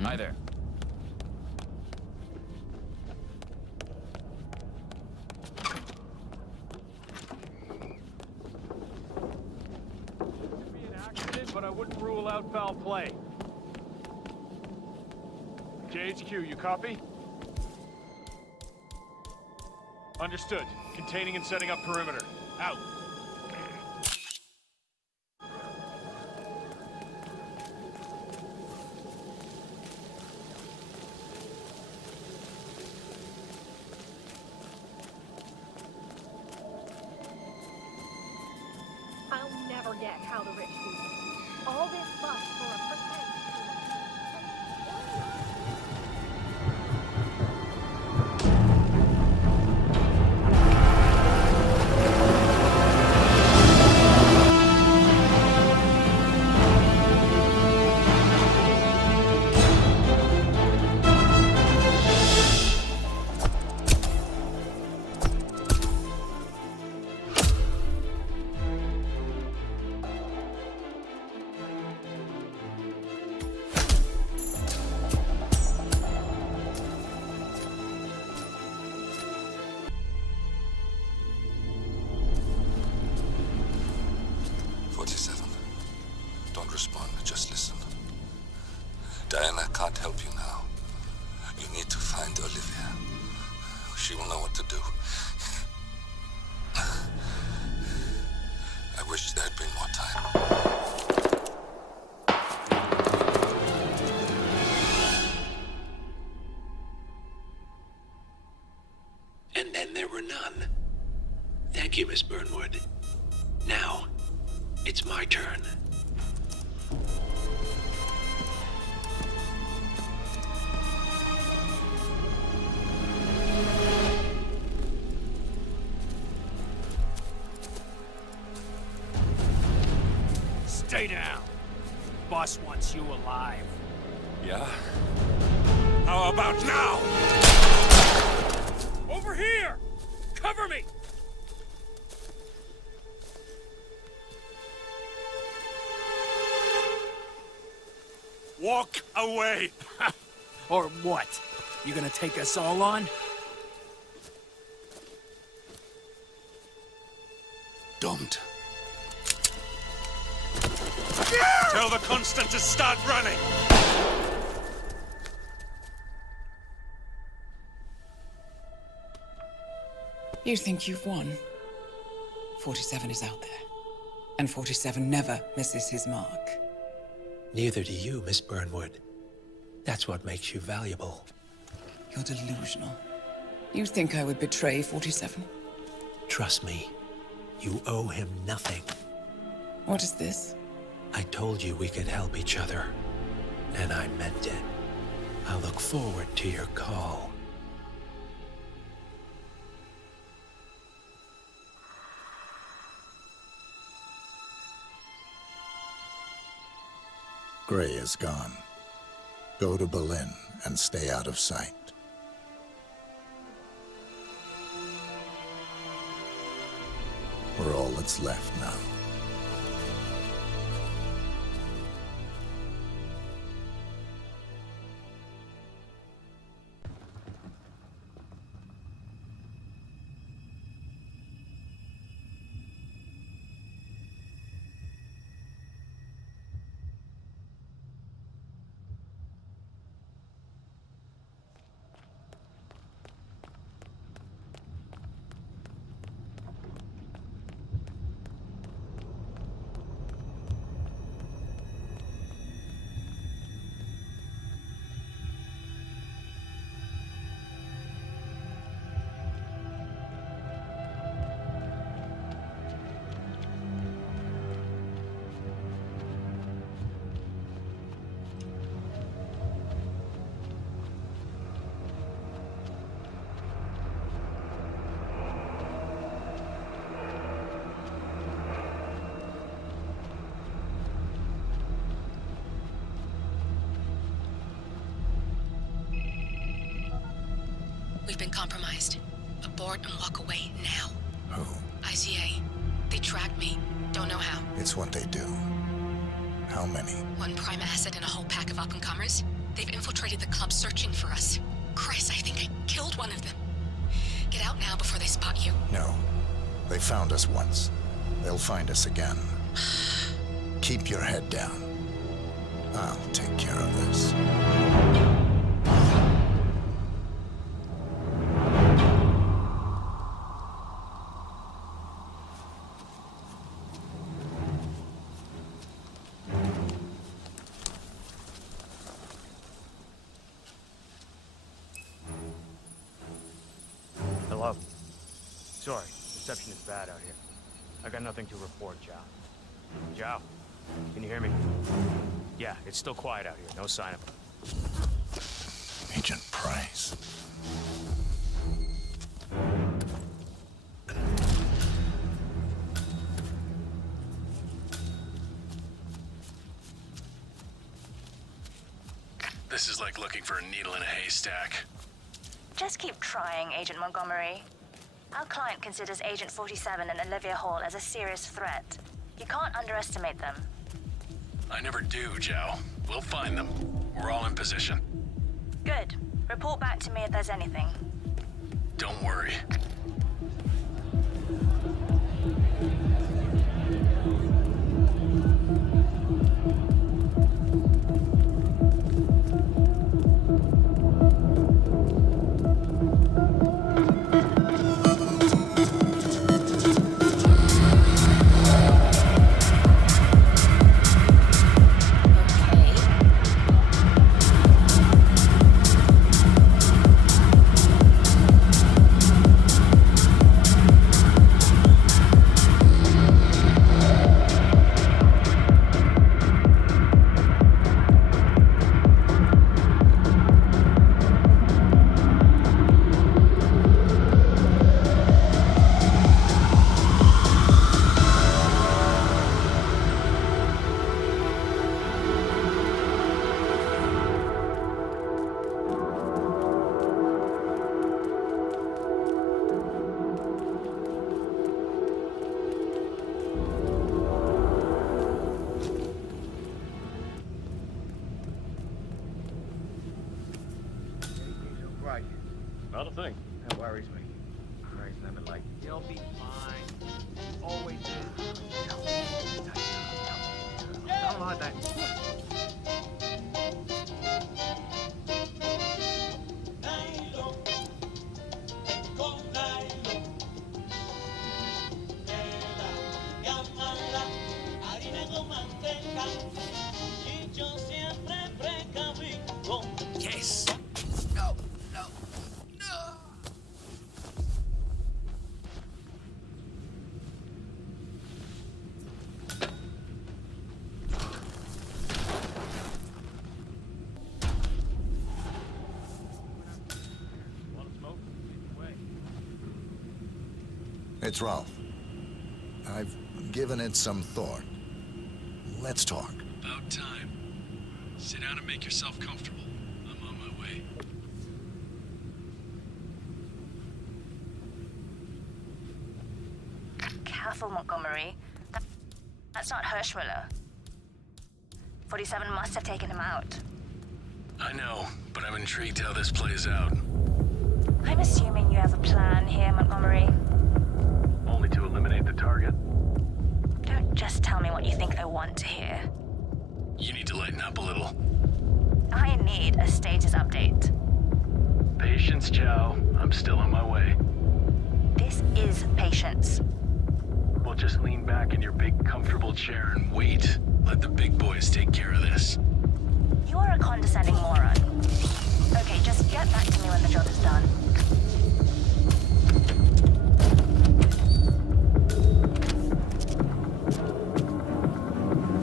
Hi there. Could be an accident, but I wouldn't rule out foul play. JHQ, you copy? Understood. Containing and setting up perimeter. Out. I'll never get how the rich do it. All this fuss for a pretend. respond, just listen. Diana can't help you now. You need to find Olivia. She will know what to do. I wish there had been more time. And then there were none. Thank you, Miss Burnwood. Now, it's my turn. Stay down. Boss wants you alive. Yeah? How about now? Over here! Cover me! Walk away! Or what? You gonna take us all on? Don't. Tell the Constant to start running! You think you've won? 47 is out there. And 47 never misses his mark. Neither do you, Miss Burnwood. That's what makes you valuable. You're delusional. You think I would betray 47? Trust me, you owe him nothing. What is this? I told you we could help each other, and I meant it. I look forward to your call. Gray is gone. Go to Berlin and stay out of sight. We're all that's left now. We've been compromised. Abort and walk away now. Who? ICA. They tracked me. Don't know how. It's what they do. How many? One prime asset and a whole pack of up-and-comers. They've infiltrated the club searching for us. Christ, I think I killed one of them. Get out now before they spot you. No. They found us once. They'll find us again. Keep your head down. I'll take care of this. Hello? Sorry, reception is bad out here. I got nothing to report, Zhao. Zhao, can you hear me? Yeah, it's still quiet out here. No sign of him. Agent Price. This is like looking for a needle in a haystack. Just keep trying, Agent Montgomery. Our client considers Agent 47 and Olivia Hall as a serious threat. You can't underestimate them. I never do, Zhao. We'll find them. We're all in position. Good. Report back to me if there's anything. Don't worry. Not a thing. That worries me. Christ, I've been like, you'll be fine. Always is. Don't lie that. Yes! No, no, no! It's Ralph. I've given it some thought. Let's talk. About time. Sit down and make yourself comfortable. I'm on my way. Careful, Montgomery. That's not Hirschmuller. 47 must have taken him out. I know, but I'm intrigued how this plays out. I'm assuming you have a plan here, Montgomery. Only to eliminate the target? Don't just tell me what you think I want to hear. You need to lighten up a little. I need a status update. Patience, Chow. I'm still on my way. This is patience. Well, just lean back in your big, comfortable chair and wait. Let the big boys take care of this. You are a condescending moron. Okay, just get back to me when the job is done.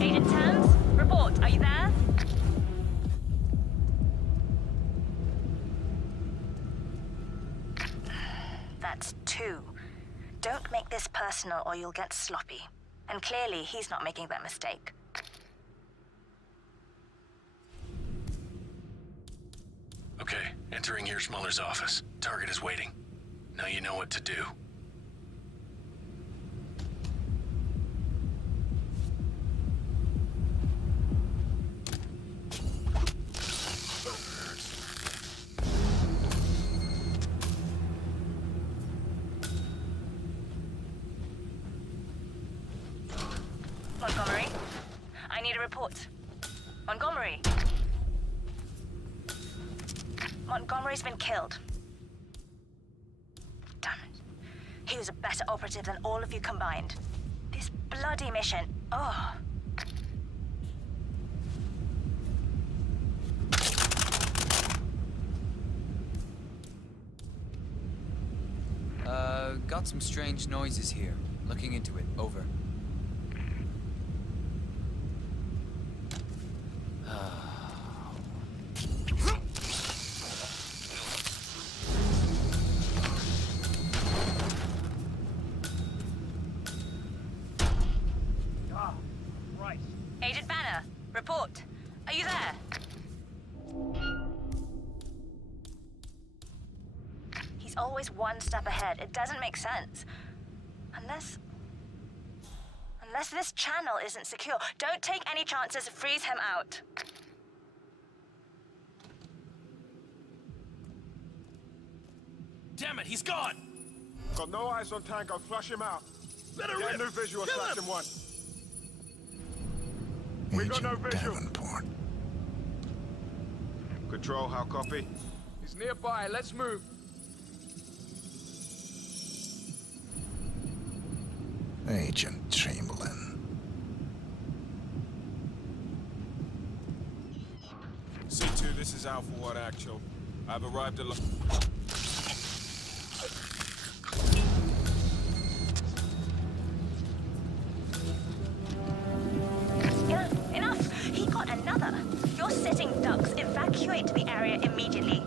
Agent Thames, report. Are you there? That's 2. Don't make this personal or you'll get sloppy. And clearly, he's not making that mistake. Okay, entering Hirschmuller's office. Target is waiting. Now you know what to do. Montgomery, I need a report. Montgomery. Montgomery's been killed. Damn it. He was a better operative than all of you combined. This bloody mission, oh. Got some strange noises here. Looking into it. Over. Agent Banner, report. Are you there? He's always one step ahead. It doesn't make sense. Unless this channel isn't secure. Don't take any chances. Freeze him out. Damn it, he's gone! Got no eyes on Tango. Flush him out. Let her Get rip! a new visual. Kill Slash him! him one. We got no visual. Davenport. Control, how copy? He's nearby. Let's move. Agent Chamberlain. C2, this is Alpha 1 Actual. I've arrived at... Enough! He got another. You're sitting ducks. Evacuate the area immediately.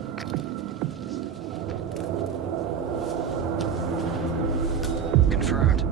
Confirmed.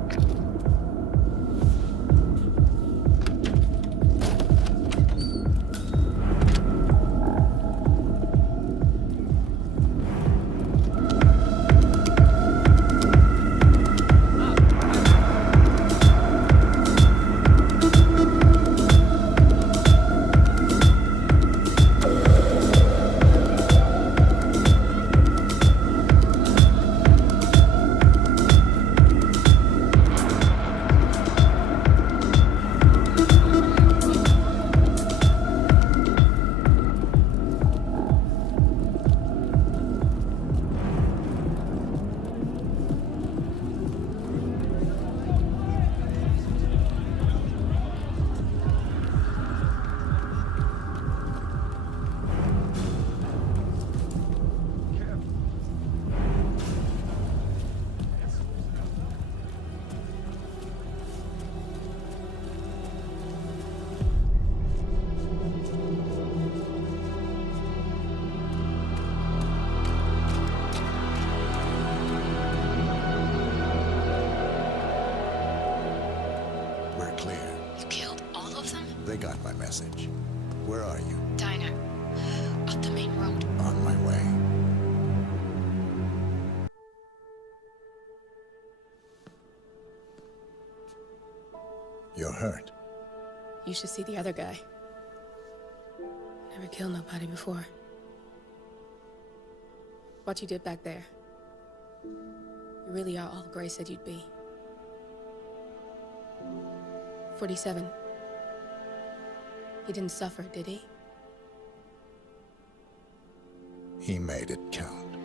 They got my message. Where are you? Diner. Up the main road. On my way. You're hurt. You should see the other guy. Never killed nobody before. What you did back there. You really are all Gray said you'd be. 47. He didn't suffer, did he? He made it count.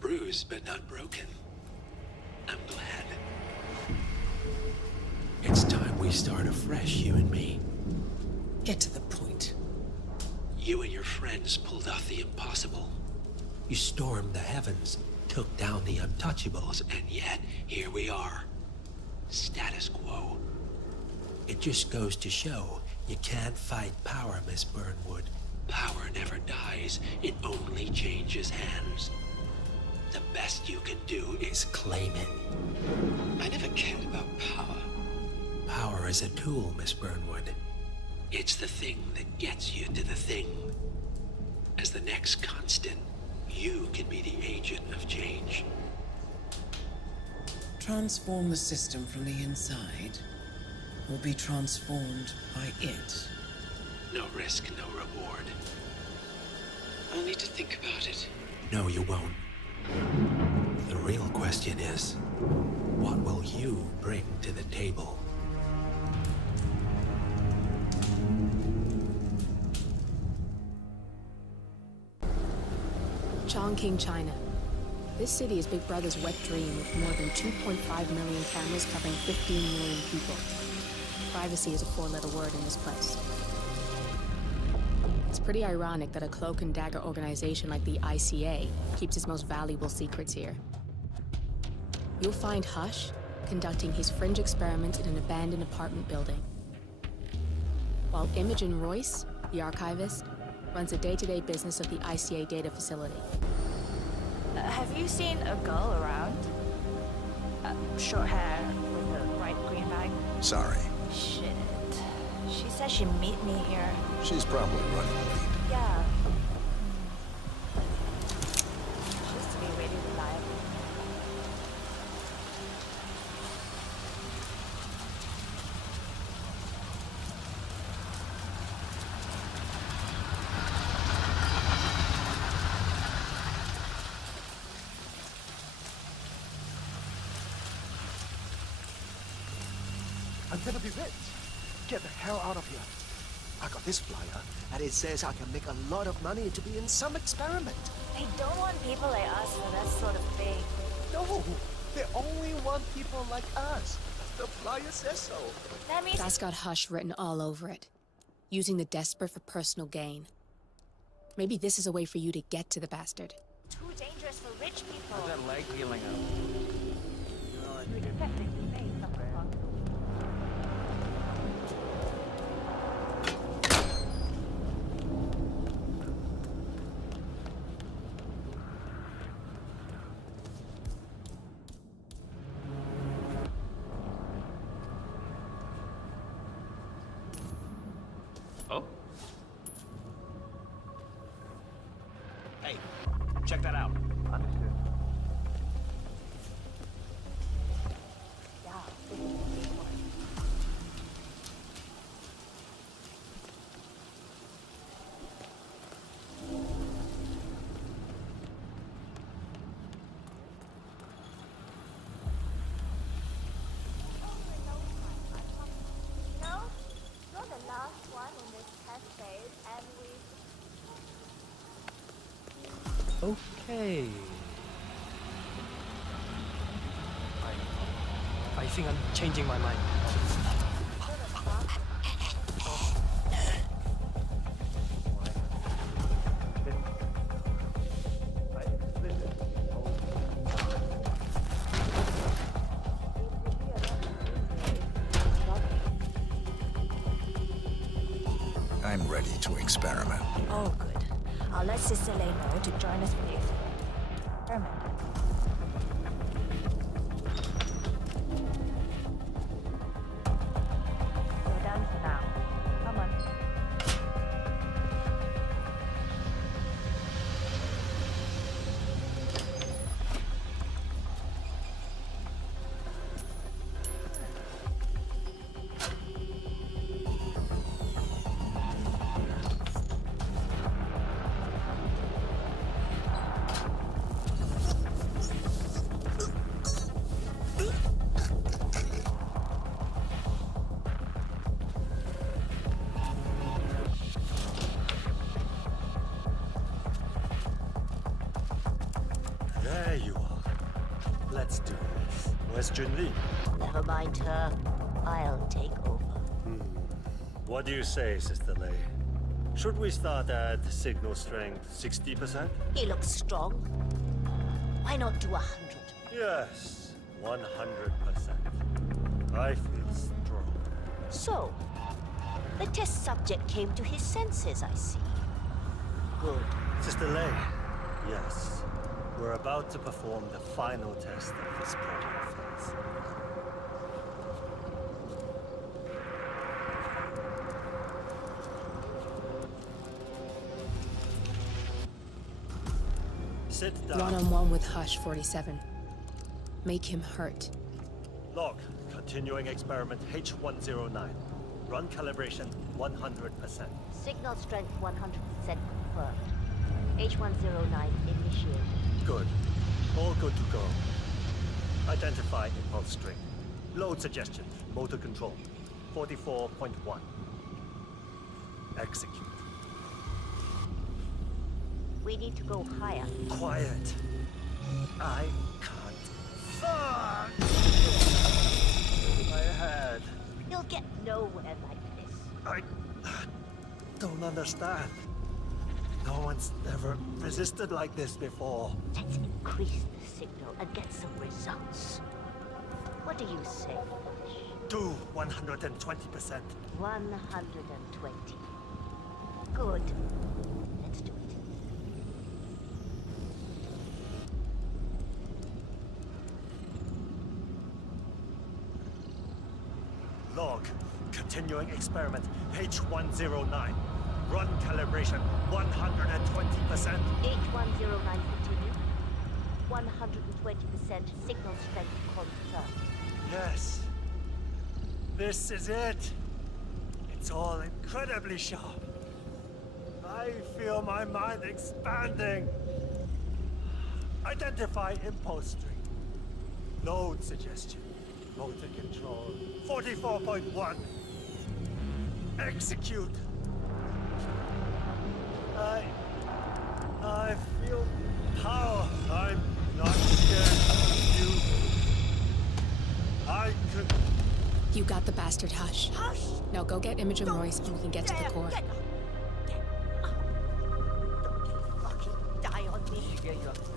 Bruised but not broken. I'm glad. It's time we start afresh, you and me. Get to the point. You and your friends pulled off the impossible. You stormed the heavens, took down the untouchables, And yet, here we are. Status quo. it just goes to show you can't fight power, Miss Burnwood. Power never dies, it only changes hands. The best you can do is Claim it. I never cared about power. Power is a tool, Miss Burnwood. It's the thing that gets you to the thing. As the next constant, you can be the agent of change. Transform the system from the inside, or be transformed by it. No risk, no reward. I'll need to think about it. No, you won't. The real question is, what will you bring to the table? Chongqing, China. This city is Big Brother's wet dream with more than 2.5 million cameras covering 15 million people. Privacy is a four-letter word in this place. It's pretty ironic that a cloak and dagger organization like the ICA keeps its most valuable secrets here. You'll find Hush conducting his fringe experiments in an abandoned apartment building, while Imogen Royce, the archivist, runs the day-to-day business of the ICA data facility. Have you seen a girl around? Short hair with a bright green bag? Sorry. Shit. She said she'd meet me here. She's probably running late. Yeah. She used to be really reliable. I'm gonna be rich. Get the hell out of here. I got this flyer, and it says I can make a lot of money to be in some experiment. They don't want people like us for that sort of thing. No, they only want people like us. The flyer says so. That means That's got Hush written all over it. Using the desperate for personal gain. Maybe this is a way for you to get to the bastard. too dangerous for rich people. How's that leg healing up? You expected to say something possible. Oh? Hey, check that out. Understood. No, you're the last one in this test phase, and we... Okay. I think I'm changing my mind. I'm ready to experiment. Oh, good. I'll let Sister Lei know to join us for the experiment. We're done for now. Come on. There you are. Let's do this. Where's Junli? Never mind her. I'll take over. What do you say, Sister Lei? Should we start at signal strength 60%? He looks strong. Why not do 100? Yes, 100%. I feel strong. So, the test subject came to his senses, I see. Good. Sister Lei, yes. We're about to perform the final test of this project phase. Sit down. One-on-one with Hush 47. Make him hurt. Log, continuing experiment H109. Run calibration 100%. Signal strength 100% confirmed. H109 initiated. Good. All good to go. Identify impulse string. Load suggestion. Motor control. 44.1. Execute. We need to go higher. Quiet. I can't. Fuck! My head. You'll get nowhere like this. I don't understand. No one's ever resisted like this before. Let's increase the signal and get some results. What do you say, Hush? Do 120%. 120. Good. Let's do it. Log, continuing experiment H109. Run calibration 120%. H109 continue. 120% signal strength confirmed. Yes. This is it. It's all incredibly sharp. I feel my mind expanding. Identify impulse string. Load suggestion. Motor control 44.1. Execute. I feel power. I'm not scared. I could. You got the bastard, Hush. Hush! Now go get Imogen Royce and we can get to the core. Get up. Don't fucking die on me. Get you up the building.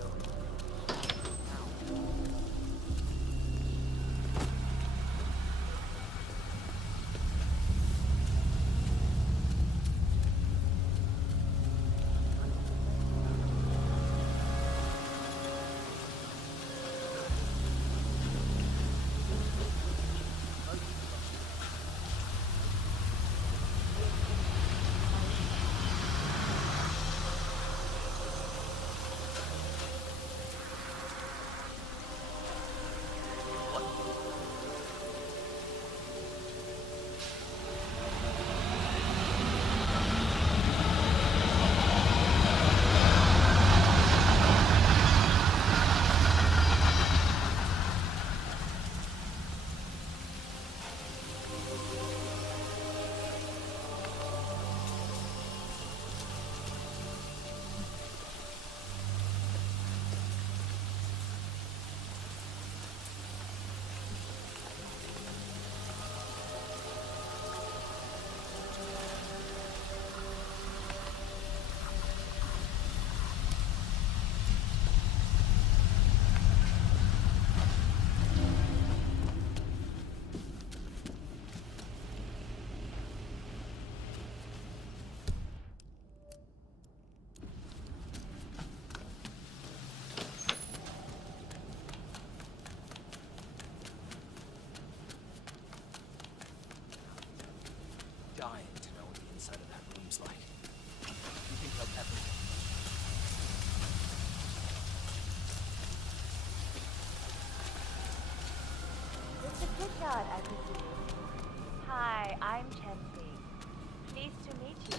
Hi, I'm Chen Li. Pleased to meet you.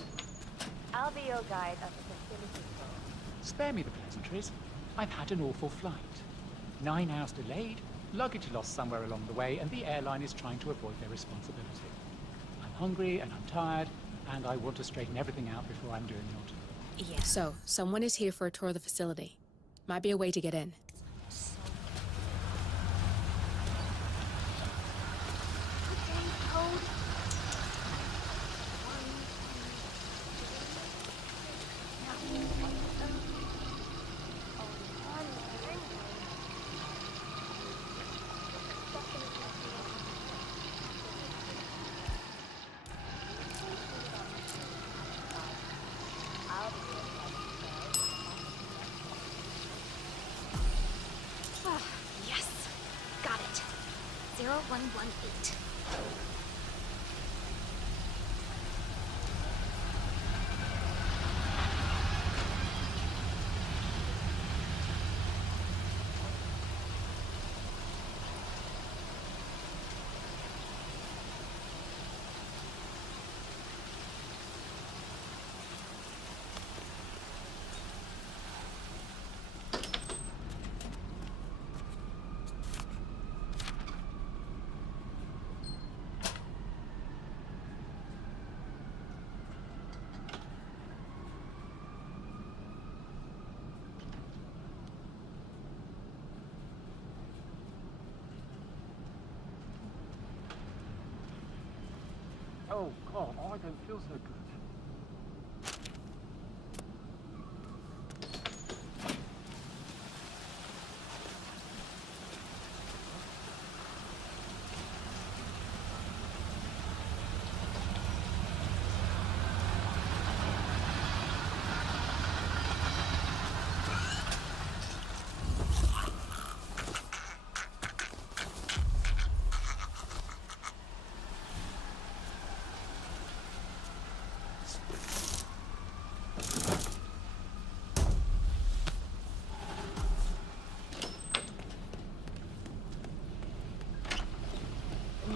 I'll be your guide of the facility tour. Spare me the pleasantries. I've had an awful flight. 9 hours delayed, luggage lost somewhere along the way, and the airline is trying to avoid their responsibility. I'm hungry and I'm tired, and I want to straighten everything out before I'm doing your tour. Yeah. So, someone is here for a tour of the facility. Might be a way to get in. Yes. Got it. 0118. Oh, God, I don't feel so good.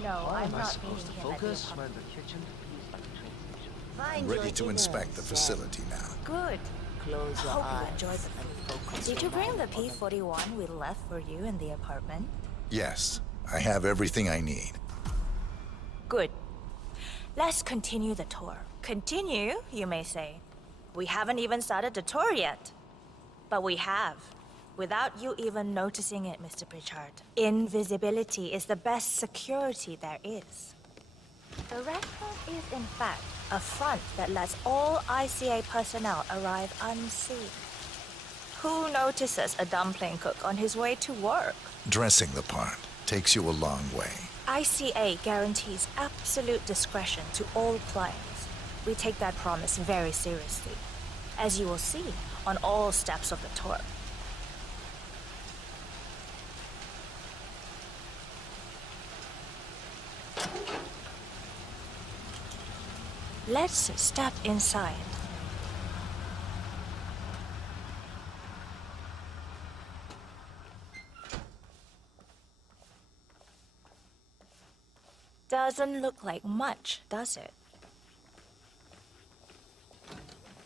No, I'm not supposed to focus when the kitchen feels like a train station? I'm ready to inspect the facility now. Good. Close your Hope you eyes enjoyed the and focus. Did you your bring mind the on the- P-41 we left for you in the apartment? Yes, I have everything I need. Good. Let's continue the tour. Continue, you may say. We haven't even started the tour yet. But we have. Without you even noticing it, Mr. Pritchard. Invisibility is the best security there is. The restaurant is, in fact, a front that lets all ICA personnel arrive unseen. Who notices a dumpling cook on his way to work? Dressing the part takes you a long way. ICA guarantees absolute discretion to all clients. We take that promise very seriously, as you will see on all steps of the tour. Let's step inside. Doesn't look like much, does it?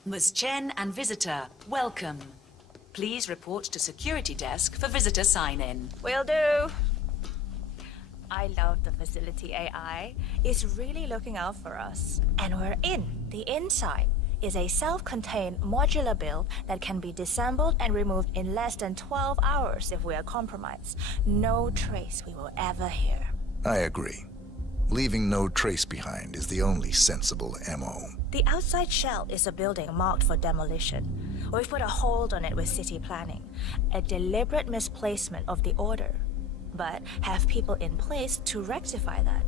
Ms. Chen and visitor, welcome. Please report to security desk for visitor sign-in. Will do. I love the facility AI. It's really looking out for us. And we're in. The inside is a self-contained modular build that can be disassembled and removed in less than 12 hours if we are compromised. No trace we will ever hear. I agree. Leaving no trace behind is the only sensible MO. The outside shell is a building marked for demolition. We've put a hold on it with city planning. A deliberate misplacement of the order. But have people in place to rectify that.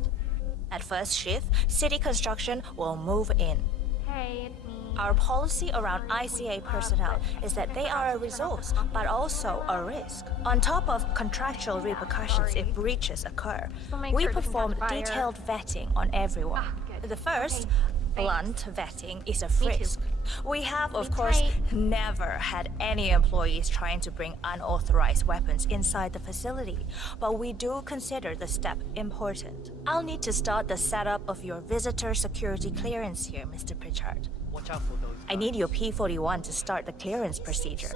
At first shift, city construction will move in. Hey, it's me. Our policy around ICA personnel is that they are a resource, but also a risk. On top of contractual repercussions if breaches occur, we perform detailed vetting on everyone. The first, blunt vetting, is a frisk. We have, of course, never had any employees trying to bring unauthorized weapons inside the facility, but we do consider the step important. I'll need to start the setup of your visitor security clearance here, Mr. Pritchard. Watch out for those. I need your P-41 to start the clearance procedure.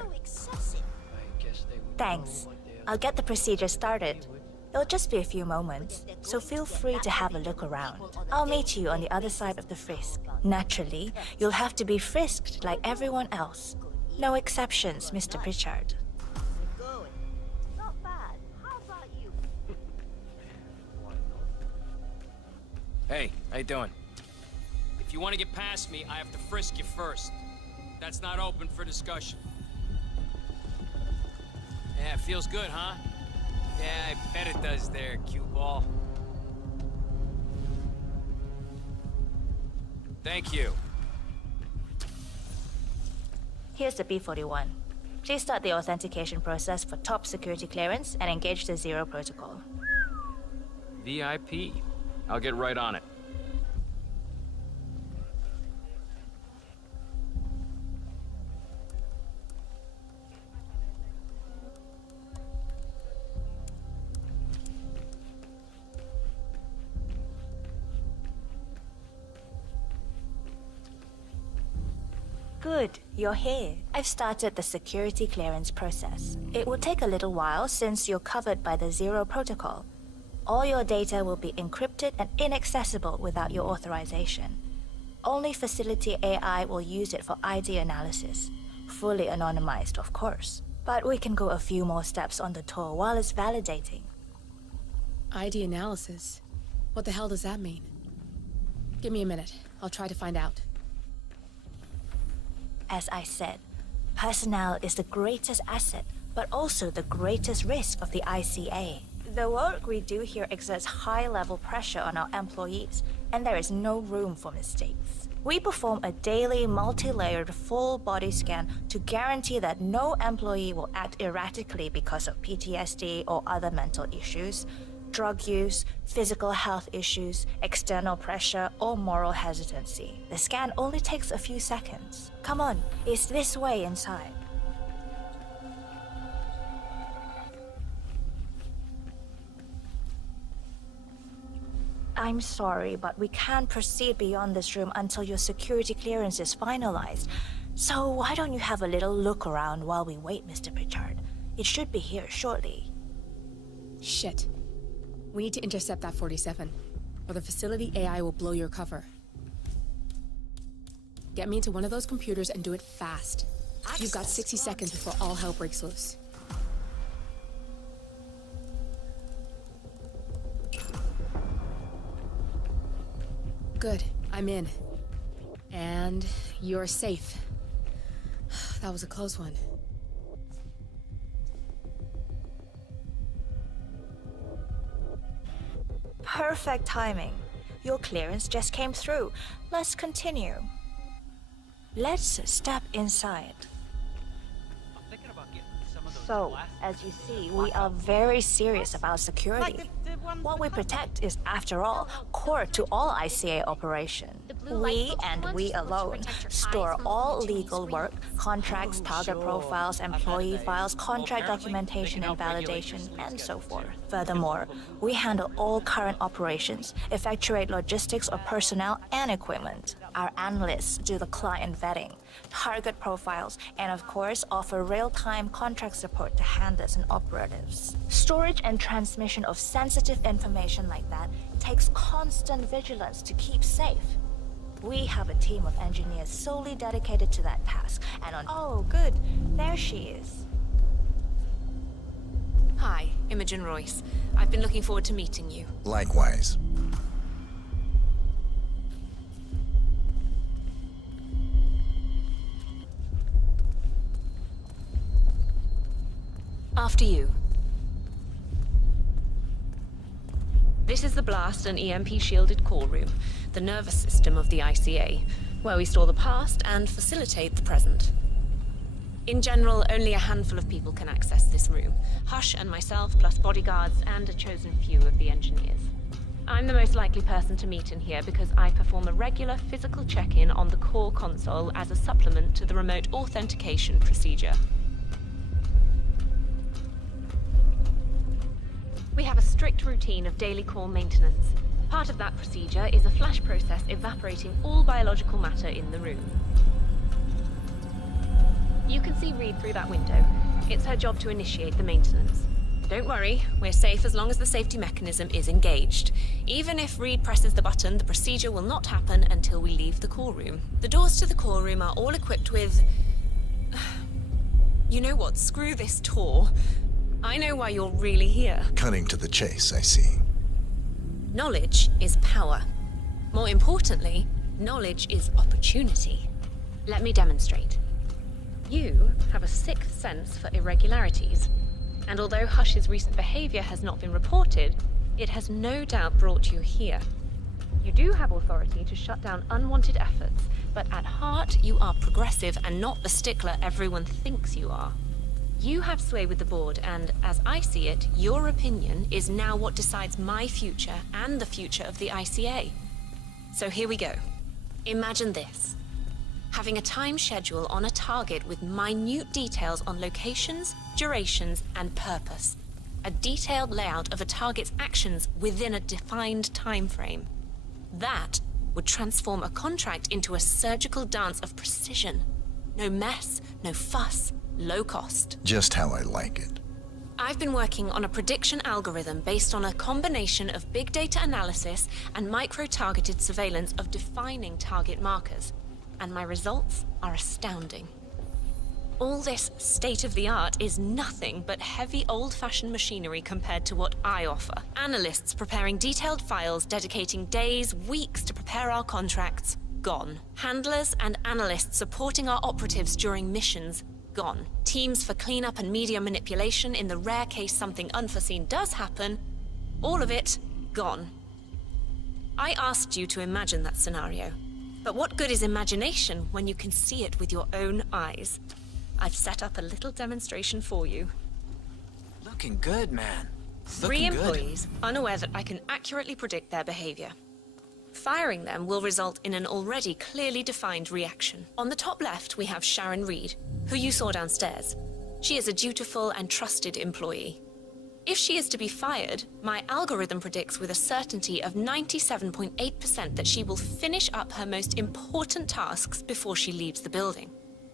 Thanks. I'll get the procedure started. It'll just be a few moments, so feel free to have a look around. I'll meet you on the other side of the frisk. Naturally, you'll have to be frisked like everyone else. No exceptions, Mr. Pritchard. Not bad. How about you? Hey, how you doing? If you want to get past me, I have to frisk you first. That's not open for discussion. Yeah, feels good, huh? Yeah, I bet it does there, cue ball. Thank you. Here's the P-41. Please start the authentication process for top security clearance and engage the Zero Protocol. VIP. I'll get right on it. Good, you're here. I've started the security clearance process. It will take a little while since you're covered by the Zero Protocol. All your data will be encrypted and inaccessible without your authorization. Only facility AI will use it for ID analysis. Fully anonymized, of course. But we can go a few more steps on the tour while it's validating. ID analysis? What the hell does that mean? Give me a minute. I'll try to find out. As I said, personnel is the greatest asset, but also the greatest risk of the ICA. The work we do here exerts high-level pressure on our employees, and there is no room for mistakes. We perform a daily, multi-layered, full-body scan to guarantee that no employee will act erratically because of PTSD or other mental issues, drug use, physical health issues, external pressure, or moral hesitancy. The scan only takes a few seconds. Come on, it's this way inside. I'm sorry, but we can't proceed beyond this room until your security clearance is finalized. So why don't you have a little look around while we wait, Mr. Pritchard? It should be here shortly. Shit. We need to intercept that 47, or the facility AI will blow your cover. Get me into one of those computers and do it fast. You've got 60 seconds before all hell breaks loose. Good, I'm in. And you're safe. That was a close one. Perfect timing. Your clearance just came through. Let's continue. Let's step inside. So, as you see, we are very serious about security. What we protect is, after all, core to all ICA operation. We, and we alone, store all legal work, contracts, target profiles, employee files, contract documentation and validation, and so forth. Furthermore, we handle all current operations, effectuate logistics of personnel and equipment. Our analysts do the client vetting, target profiles, and of course offer real-time contract support to handlers and operatives. Storage and transmission of sensitive information like that takes constant vigilance to keep safe. We have a team of engineers solely dedicated to that task, and on— Oh, good. There she is. Hi, Imogen Royce. I've been looking forward to meeting you. Likewise. After you. This is the blast and EMP-shielded call room, the nervous system of the ICA, where we store the past and facilitate the present. In general, only a handful of people can access this room. Hush and myself, plus bodyguards and a chosen few of the engineers. I'm the most likely person to meet in here because I perform a regular physical check-in on the core console as a supplement to the remote authentication procedure. We have a strict routine of daily core maintenance. Part of that procedure is a flash process evaporating all biological matter in the room. You can see Reed through that window. It's her job to initiate the maintenance. Don't worry, we're safe as long as the safety mechanism is engaged. Even if Reed presses the button, the procedure will not happen until we leave the core room. The doors to the core room are all equipped with... You know what? Screw this tour. I know why you're really here. Cutting to the chase, I see. Knowledge is power. More importantly, knowledge is opportunity. Let me demonstrate. You have a sixth sense for irregularities. And although Hush's recent behavior has not been reported, it has no doubt brought you here. You do have authority to shut down unwanted efforts, but at heart you are progressive and not the stickler everyone thinks you are. You have sway with the board, and as I see it, your opinion is now what decides my future and the future of the ICA. So here we go. Imagine this. Having a time schedule on a target with minute details on locations, durations, and purpose. A detailed layout of a target's actions within a defined time frame. That would transform a contract into a surgical dance of precision. No mess, no fuss, low cost. Just how I like it. I've been working on a prediction algorithm based on a combination of big data analysis and micro-targeted surveillance of defining target markers. And my results are astounding. All this state-of-the-art is nothing but heavy old-fashioned machinery compared to what I offer. Analysts preparing detailed files, dedicating days, weeks to prepare our contracts, gone. Handlers and analysts supporting our operatives during missions, gone. Teams for cleanup and media manipulation in the rare case something unforeseen does happen, all of it, gone. I asked you to imagine that scenario. But what good is imagination when you can see it with your own eyes? I've set up a little demonstration for you. Looking good, man. 3 employees, unaware that I can accurately predict their behavior. Firing them will result in an already clearly defined reaction. On the top left, we have Sharon Reed, who you saw downstairs. She is a dutiful and trusted employee. If she is to be fired, my algorithm predicts with a certainty of 97.8% that she will finish up her most important tasks before she leaves the building.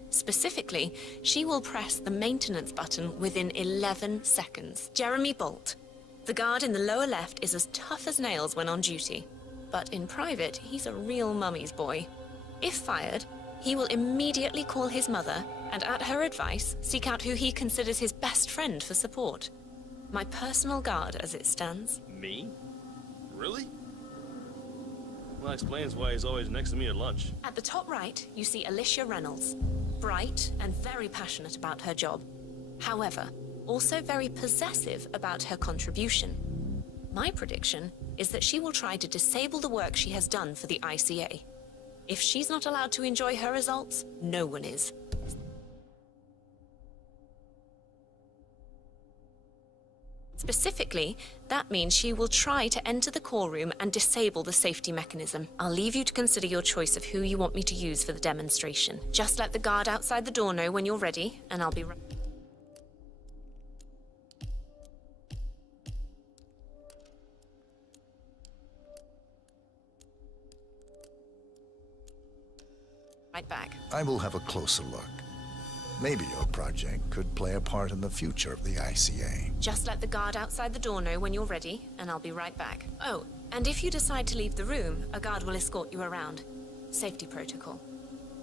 Specifically, she will press the maintenance button within 11 seconds. Jeremy Bolt. The guard in the lower left is as tough as nails when on duty. But in private, he's a real mummy's boy. If fired, he will immediately call his mother and, at her advice, seek out who he considers his best friend for support. My personal guard, as it stands. Me? Really? Well, that explains why he's always next to me at lunch. At the top right, you see Alicia Reynolds. Bright and very passionate about her job. However, also very possessive about her contribution. My prediction is that she will try to disable the work she has done for the ICA. If she's not allowed to enjoy her results, no one is. Specifically, that means she will try to enter the core room and disable the safety mechanism. I'll leave you to consider your choice of who you want me to use for the demonstration. Just let the guard outside the door know when you're ready, and I'll be right back. I will have a closer look. Maybe your project could play a part in the future of the ICA. Just let the guard outside the door know when you're ready, and I'll be right back. Oh, and if you decide to leave the room, a guard will escort you around. Safety protocol.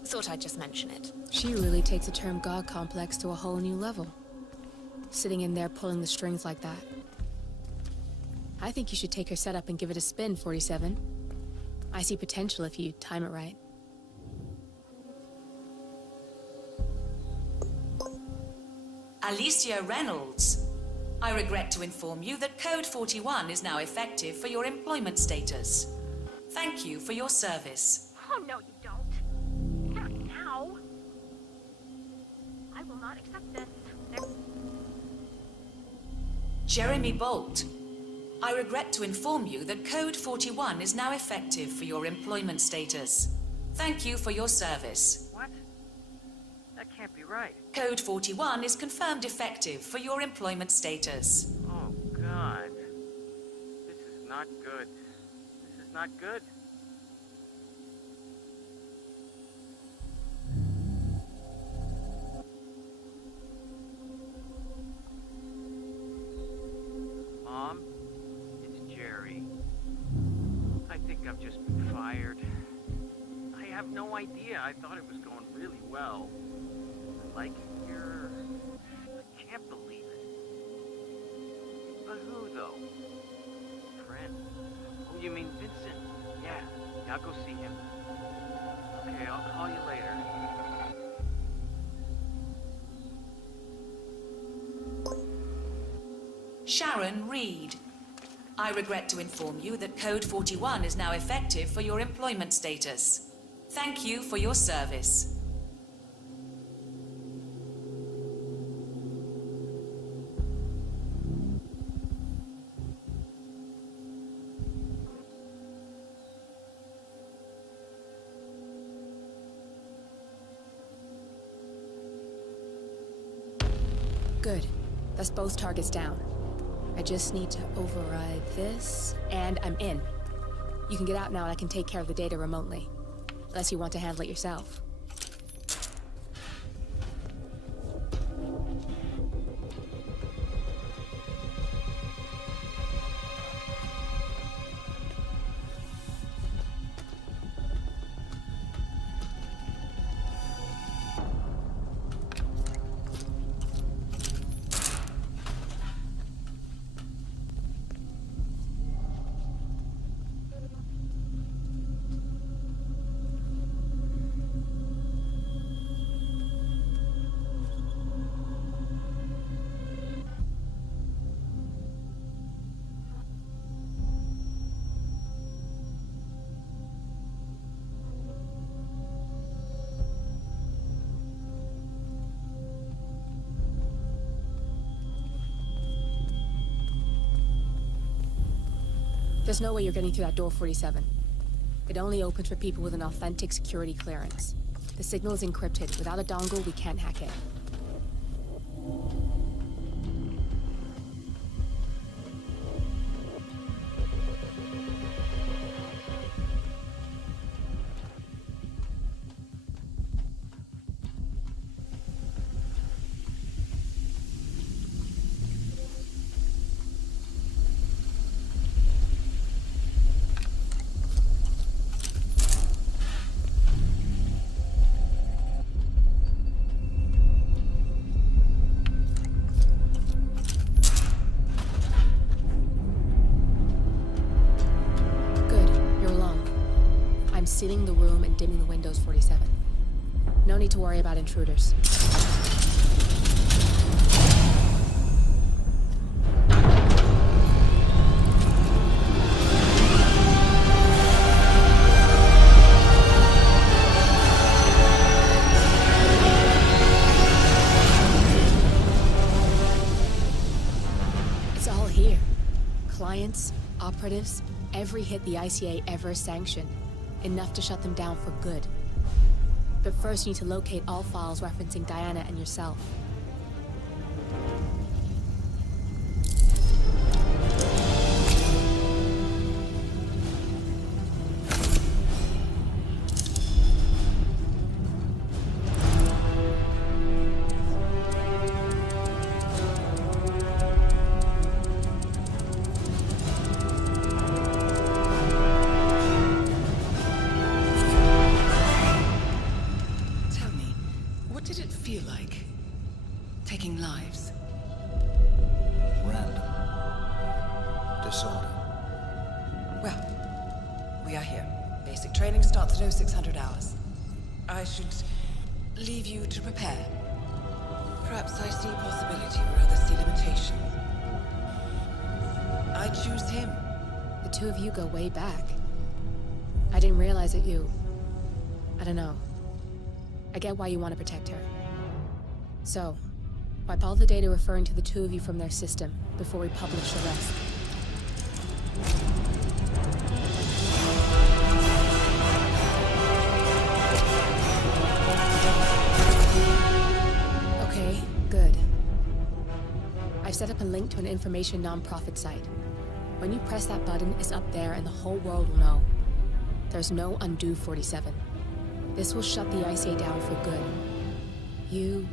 Thought I'd just mention it. She really takes the term God complex to a whole new level. Sitting in there pulling the strings like that. I think you should take her setup and give it a spin, 47. I see potential if you time it right. Alicia Reynolds. I regret to inform you that Code 41 is now effective for your employment status. Thank you for your service. Oh, no, you don't. Not now. I will not accept this. Jeremy Bolt. I regret to inform you that Code 41 is now effective for your employment status. Thank you for your service. What? That can't be right. Code 41 is confirmed effective for your employment status. Oh, God. This is not good. This is not good. Mom, it's Jerry. I think I've just been fired. I have no idea. I thought it was going really well. I like it here. I can't believe it. But who, though? Friend. Oh, you mean Vincent? Yeah, I'll go see him. Okay, I'll call you later. Sharon Reed. I regret to inform you that Code 41 is now effective for your employment status. Thank you for your service. Good. That's both targets down. I just need to override this, and I'm in. You can get out now and I can take care of the data remotely. Unless you want to handle it yourself. There's no way you're getting through that door 47. It only opens for people with an authentic security clearance. The signal is encrypted. Without a dongle, we can't hack it. Sealing the room and dimming the windows 47. No need to worry about intruders. It's all here. Clients, operatives, every hit the ICA ever sanctioned. Enough to shut them down for good. But first you need to locate all files referencing Diana and yourself. Training starts at 0600 hours. I should leave you to prepare. Perhaps I see possibility where others see limitation. I choose him. The two of you go way back. I didn't realize that you... I don't know. I get why you want to protect her. So, wipe all the data referring to the two of you from their system before we publish the rest. Okay, good. I've set up a link to an information non-profit site. When you press that button, it's up there and the whole world will know. There's no undo 47. This will shut the ICA down for good. You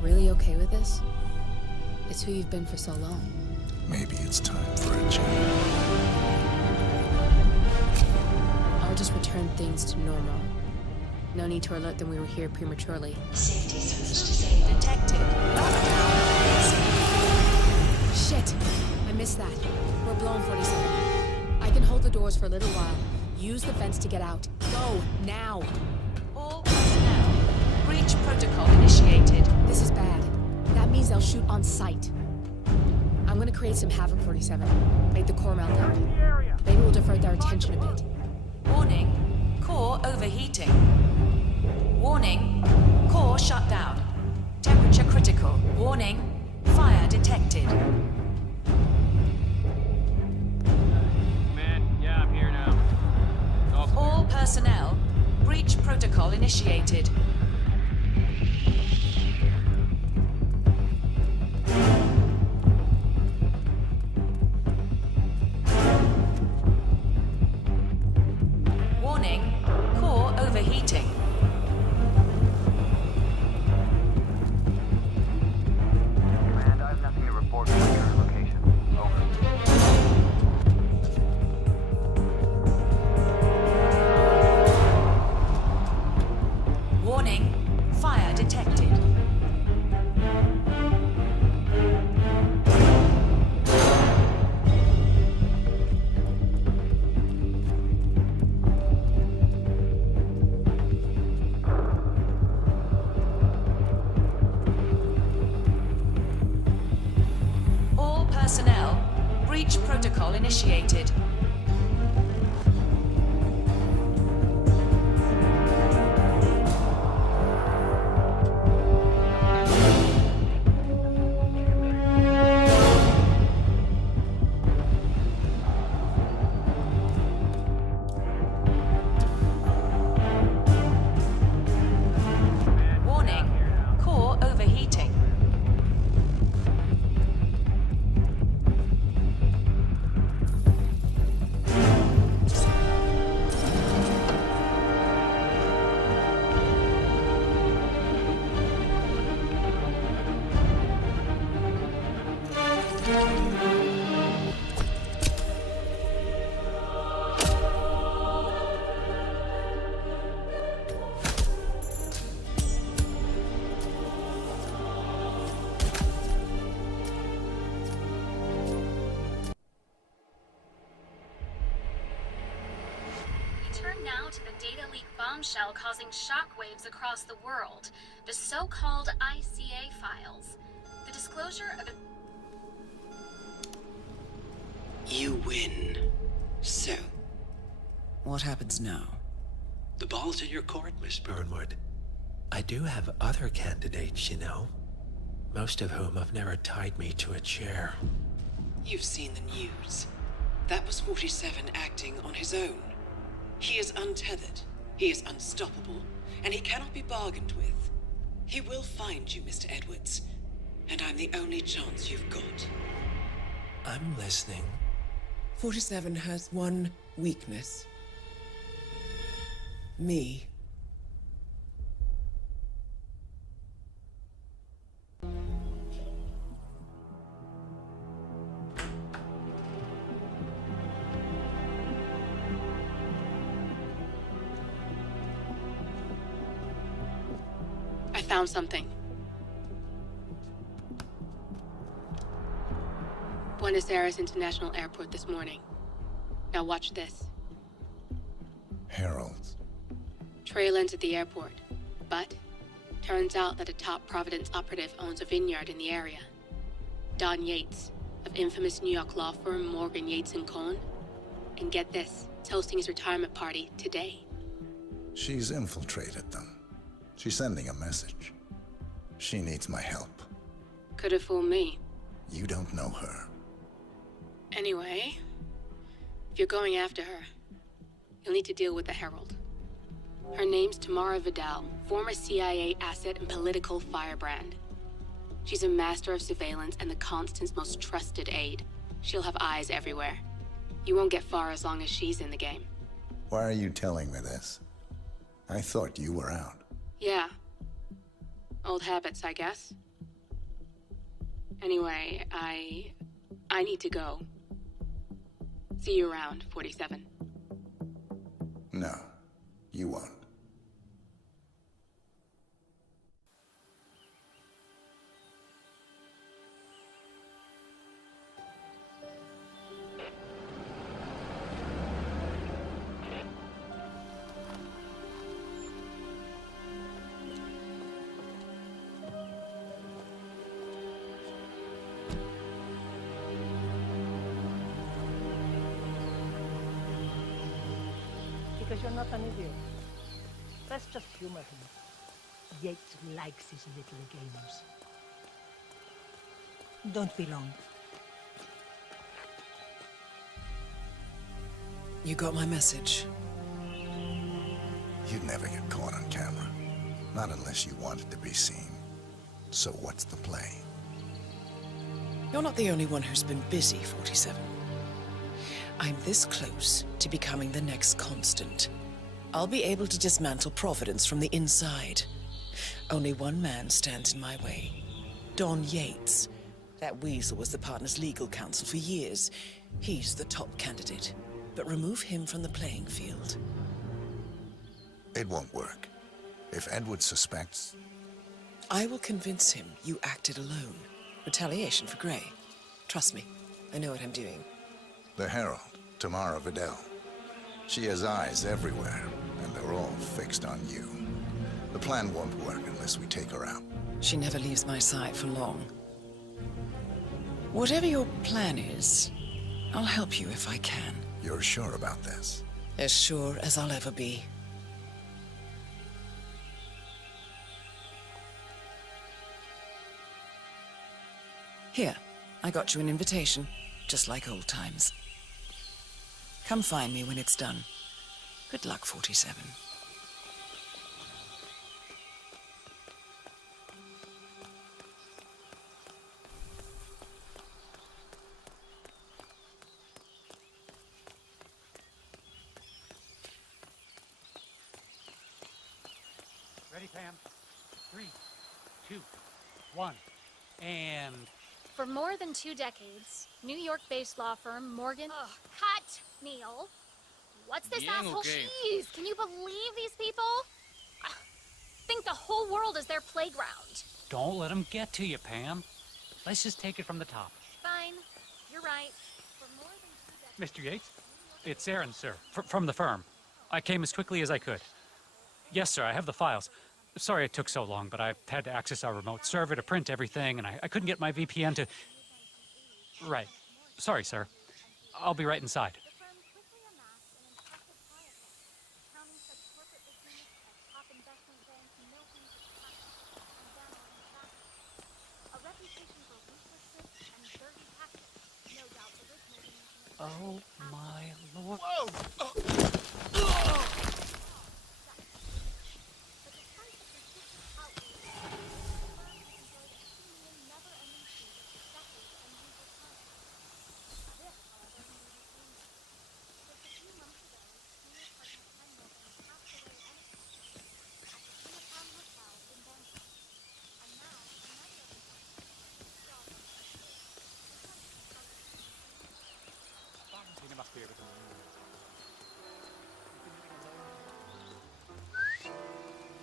really okay with this? It's who you've been for so long. Maybe it's time for a change. I'll just return things to normal. No need to alert them we were here prematurely. Safety sensors detected. Lockdown. Shit! I missed that. We're blown, 47. I can hold the doors for a little while. Use the vents to get out. Go, now! All personnel. Breach protocol initiated. This is bad. That means they'll shoot on sight. I'm gonna create some havoc, 47. Make the core melt down. Maybe we'll divert their attention a bit. Warning. Core overheating. Warning. Core shut down. Temperature critical. Warning. Fire detected. Man, yeah, I'm here now. All personnel. Breach protocol initiated. Warning. Core overheating. Command, I have nothing to report from your location. Over. Warning. Fire detected. All personnel. Breach protocol initiated. Warning. Core overheating. Turn now to the data leak bombshell causing shockwaves across the world, the so-called ICA files. The disclosure of You win. So, What happens now? the ball's in your court, Miss Burnwood, I do have other candidates, you know. Most of whom have never tied me to a chair. You've seen the news. That was 47 acting on his own. He is untethered, he is unstoppable, and he cannot be bargained with. He will find you, Mr. Edwards, and I'm the only chance you've got. I'm listening. 47 has one weakness. Me. I found something. Buenos Aires International Airport this morning. Now watch this. Heralds. Trail ends at the airport, but turns out that a top Providence operative owns a vineyard in the area. Don Yates, of infamous New York law firm Morgan, Yates & Cohn. And get this, is hosting his retirement party today. She's infiltrated them. She's sending a message. She needs my help. Could have fooled me. You don't know her. Anyway, If you're going after her, you'll need to deal with the Herald. Her name's Tamara Vidal, former CIA asset and political firebrand. She's a master of surveillance and the Constant's most trusted aide. She'll have eyes everywhere. You won't get far as long as she's in the game. Why are you telling me this? I thought you were out. Yeah. Old habits, I guess. Anyway, I need to go. See you around, 47. No, you won't. Because you're not an idiot. Let's just humor him. Yates likes his little games. Don't be long. You got my message. You'd never get caught on camera. Not unless you wanted to be seen. So what's the play? You're not the only one who's been busy, 47. I'm this close to becoming the next Constant. I'll be able to dismantle Providence from the inside. Only one man stands in my way. Don Yates. That weasel was the partner's legal counsel for years. He's the top candidate. But remove him from the playing field. It won't work. If Edward suspects... I will convince him you acted alone. Retaliation for Grey. Trust me, I know what I'm doing. The Herald, Tamara Vidal. She has eyes everywhere, and they're all fixed on you. The plan won't work unless we take her out. She never leaves my side for long. Whatever your plan is, I'll help you if I can. You're sure about this? As sure as I'll ever be. Here, I got you an invitation, just like old times. Come find me when it's done. Good luck, 47. Ready, Pam? 3, 2, 1, and... For more than 2 decades, New York-based law firm Morgan... Ugh, cut, Neil. What's this asshole? Jeez, can you believe these people? Think the whole world is their playground. Don't let him get to you, Pam. Let's just take it from the top. Fine, you're right. For more than 2 decades... Mr. Yates? It's Aaron, sir, from the firm. I came as quickly as I could. Yes, sir, I have the files. Sorry it took so long, but I had to access our remote server to print everything, and I couldn't get my VPN to... Right. Sorry, sir. I'll be right inside. Oh, my lord.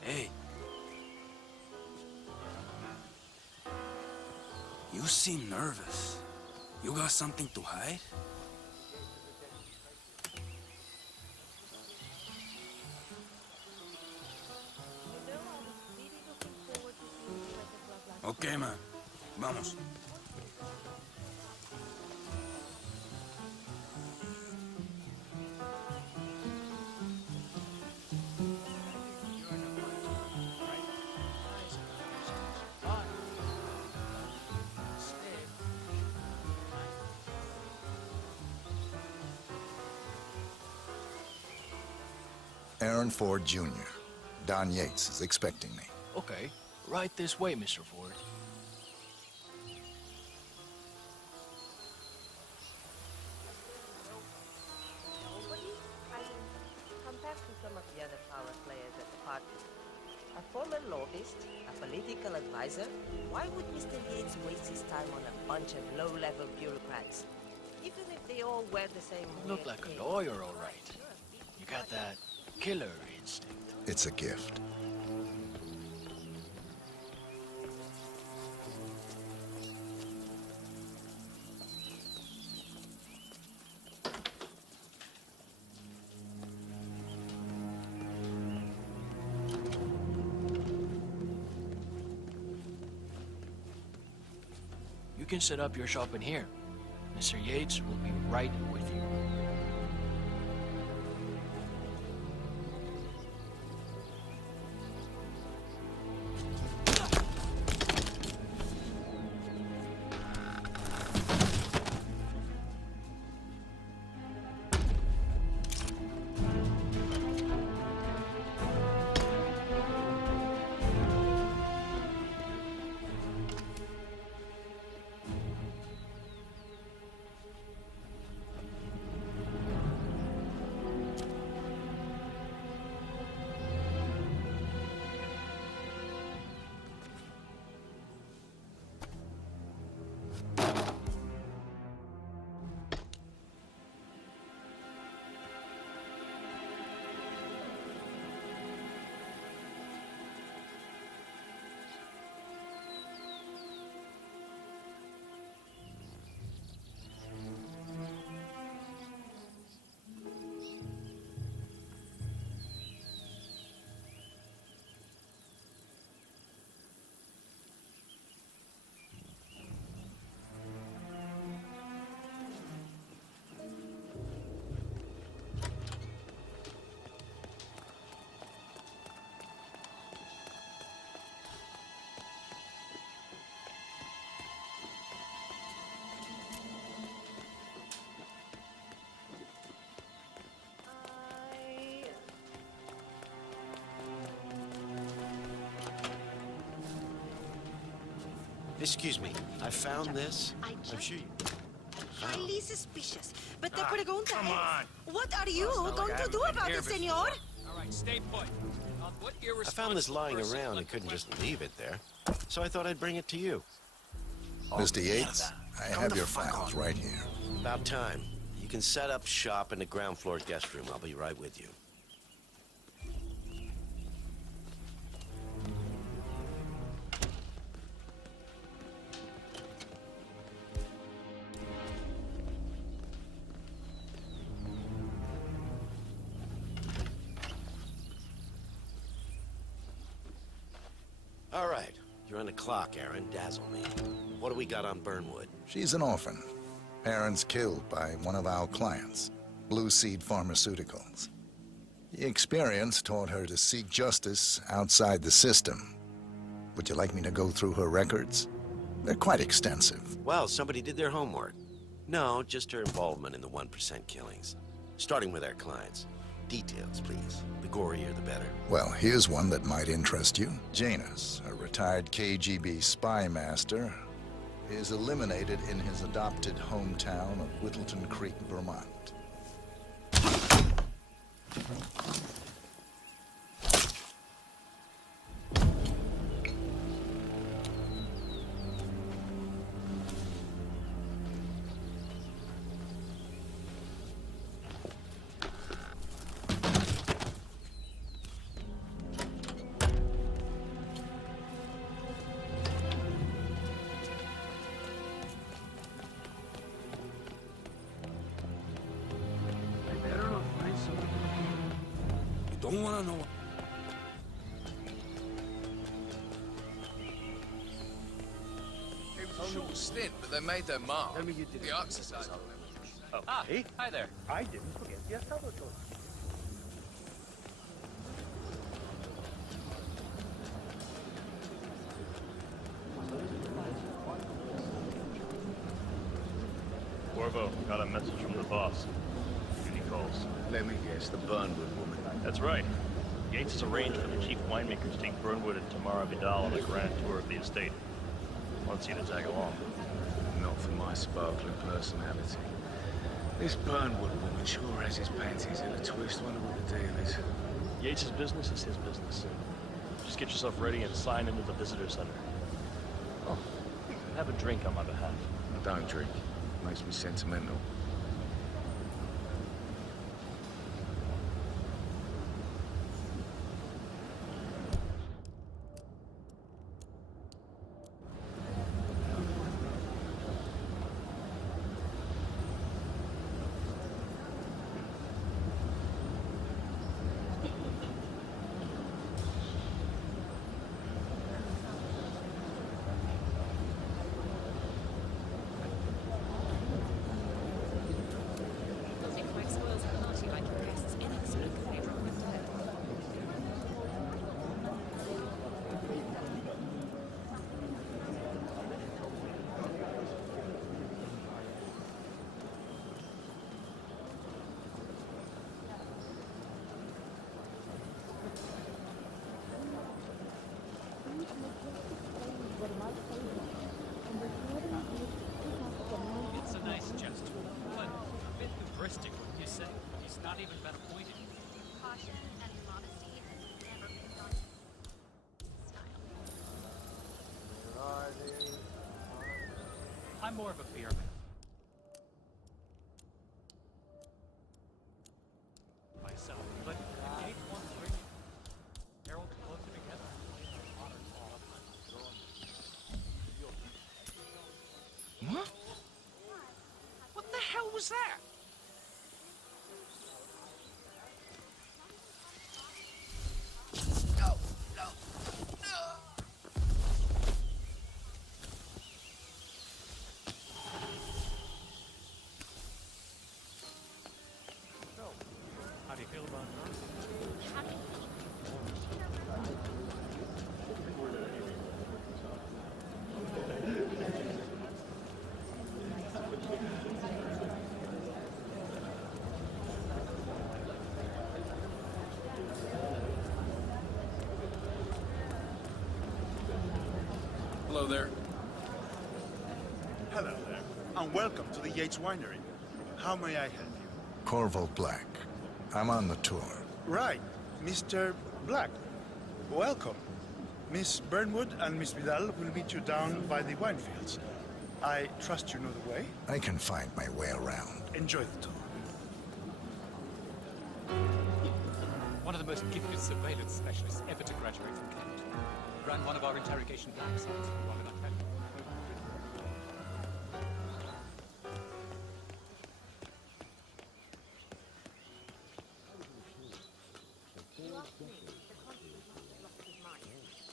Hey. You seem nervous. You got something to hide? Okay, man. Vamos. Aaron Ford Jr. Don Yates is expecting me. Okay, right this way, Mr. Ford. Compared to some of the other power players at the party, a former lobbyist, a political advisor, why would Mr. Yates waste his time on a bunch of low-level bureaucrats? Even if they all wear the same... You look like a lawyer, all right. You got that killer instinct. It's a gift. You can set up your shop in here. Mr. Yates will be right with you. Excuse me, I found this. I'm sure you... Highly suspicious. But te pregunta come es, what are you going to do about it, senor? All right, stay put. What I found this lying around and couldn't just leave it there. So I thought I'd bring it to you. Mr. Yates, I have your files right here. About time. You can set up shop in the ground floor guest room. I'll be right with you. All right. You're on the clock, Aaron. Dazzle me. What do we got on Burnwood? She's an orphan. Parents killed by one of our clients, Blue Seed Pharmaceuticals. The experience taught her to seek justice outside the system. Would you like me to go through her records? They're quite extensive. Well, somebody did their homework. No, just her involvement in the 1% killings. Starting with our clients. Details, please. The gorier, the better. Well, here's one that might interest you. Janus, a retired KGB spy master, is eliminated in his adopted hometown of Whittleton Creek, Vermont. Don't wanna know. It was a short stint, but they made their mark. The Ark Society. Oh, hey? Hi there. I didn't forget the observatory. Corvo, got a message from the boss. Duty calls. Let me guess, the Burnwood woman. That's right. Yates has arranged for the chief winemakers to take Burnwood and Tamara Vidal on a grand tour of the estate. Wants you to tag along. Not for my sparkling personality. This Burnwood woman sure has his panties in a twist. Wonder what the deal is. Yates' business is his business. Just get yourself ready and sign into the visitor center. Oh, have a drink on my behalf. I don't drink. Makes me sentimental. It's a nice gesture, but a bit hubristic, wouldn't you say? He's not even been appointed. Caution and modesty has never been done. I'm more of a beer man. Myself, but if Yates wants to bring Harold closer together, modern law. What? What the hell was that? No, no, no. So, how do you feel about her? Hello there. Hello there, and welcome to the Yates Winery. How may I help you? Corvo Black. I'm on the tour. Right, Mr. Black. Welcome. Miss Burnwood and Miss Vidal will meet you down by the wine fields. I trust you know the way. I can find my way around. Enjoy the tour. One of the most gifted surveillance specialists ever to graduate from Kent. Ran one of our interrogation black sites. What did I tell you?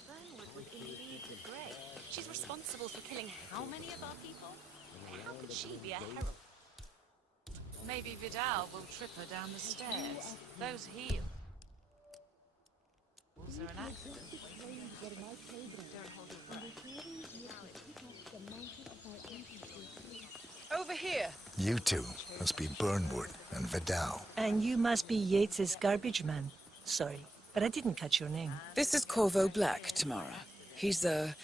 Burnwood was indeed great. She's responsible for killing how many of our people? How could she be a herald? Maybe Vidal will trip her down the stairs. Those heels are an accident. Don't hold your breath. Over here. You two must be Burnwood and Vidal. And you must be Yates's garbage man. Sorry, but I didn't catch your name. This is Corvo Black, Tamara. He's a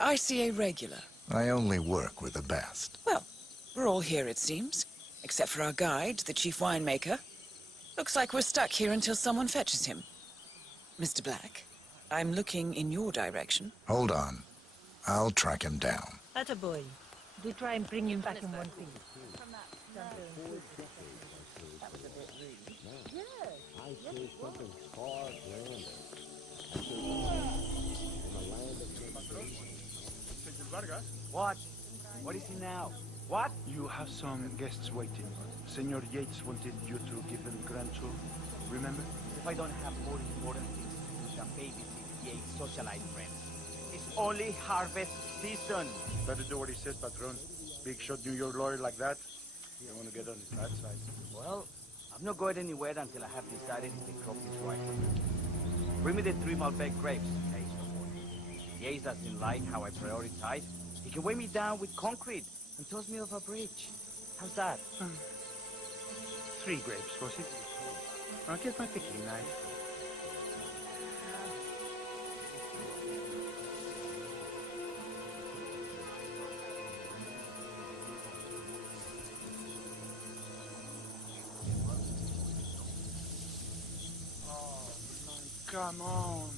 ICA regular. I only work with the best. Well, we're all here, it seems. Except for our guide, the chief winemaker. Looks like we're stuck here until someone fetches him. Mr. Black, I'm looking in your direction. Hold on. I'll track him down. Attaboy. Do try and bring him back in one piece. What? What is he now? What? You have some guests waiting. Senor Yates wanted you to give them grand tour. Remember? If I don't have more important things to do than babysit Yates' socialite friends. It's only harvest season. Better do what he says, Patron. Big shot New York lawyer like that. You don't want to get on his bad side. Well, I'm not going anywhere until I have decided if the crop is right. Bring me the 3 Malbec grapes, okay? If Yates doesn't like how I prioritize, he can weigh me down with concrete and toss me off a bridge. How's that? 3 grapes, was it? I'll get my picking knife. come on.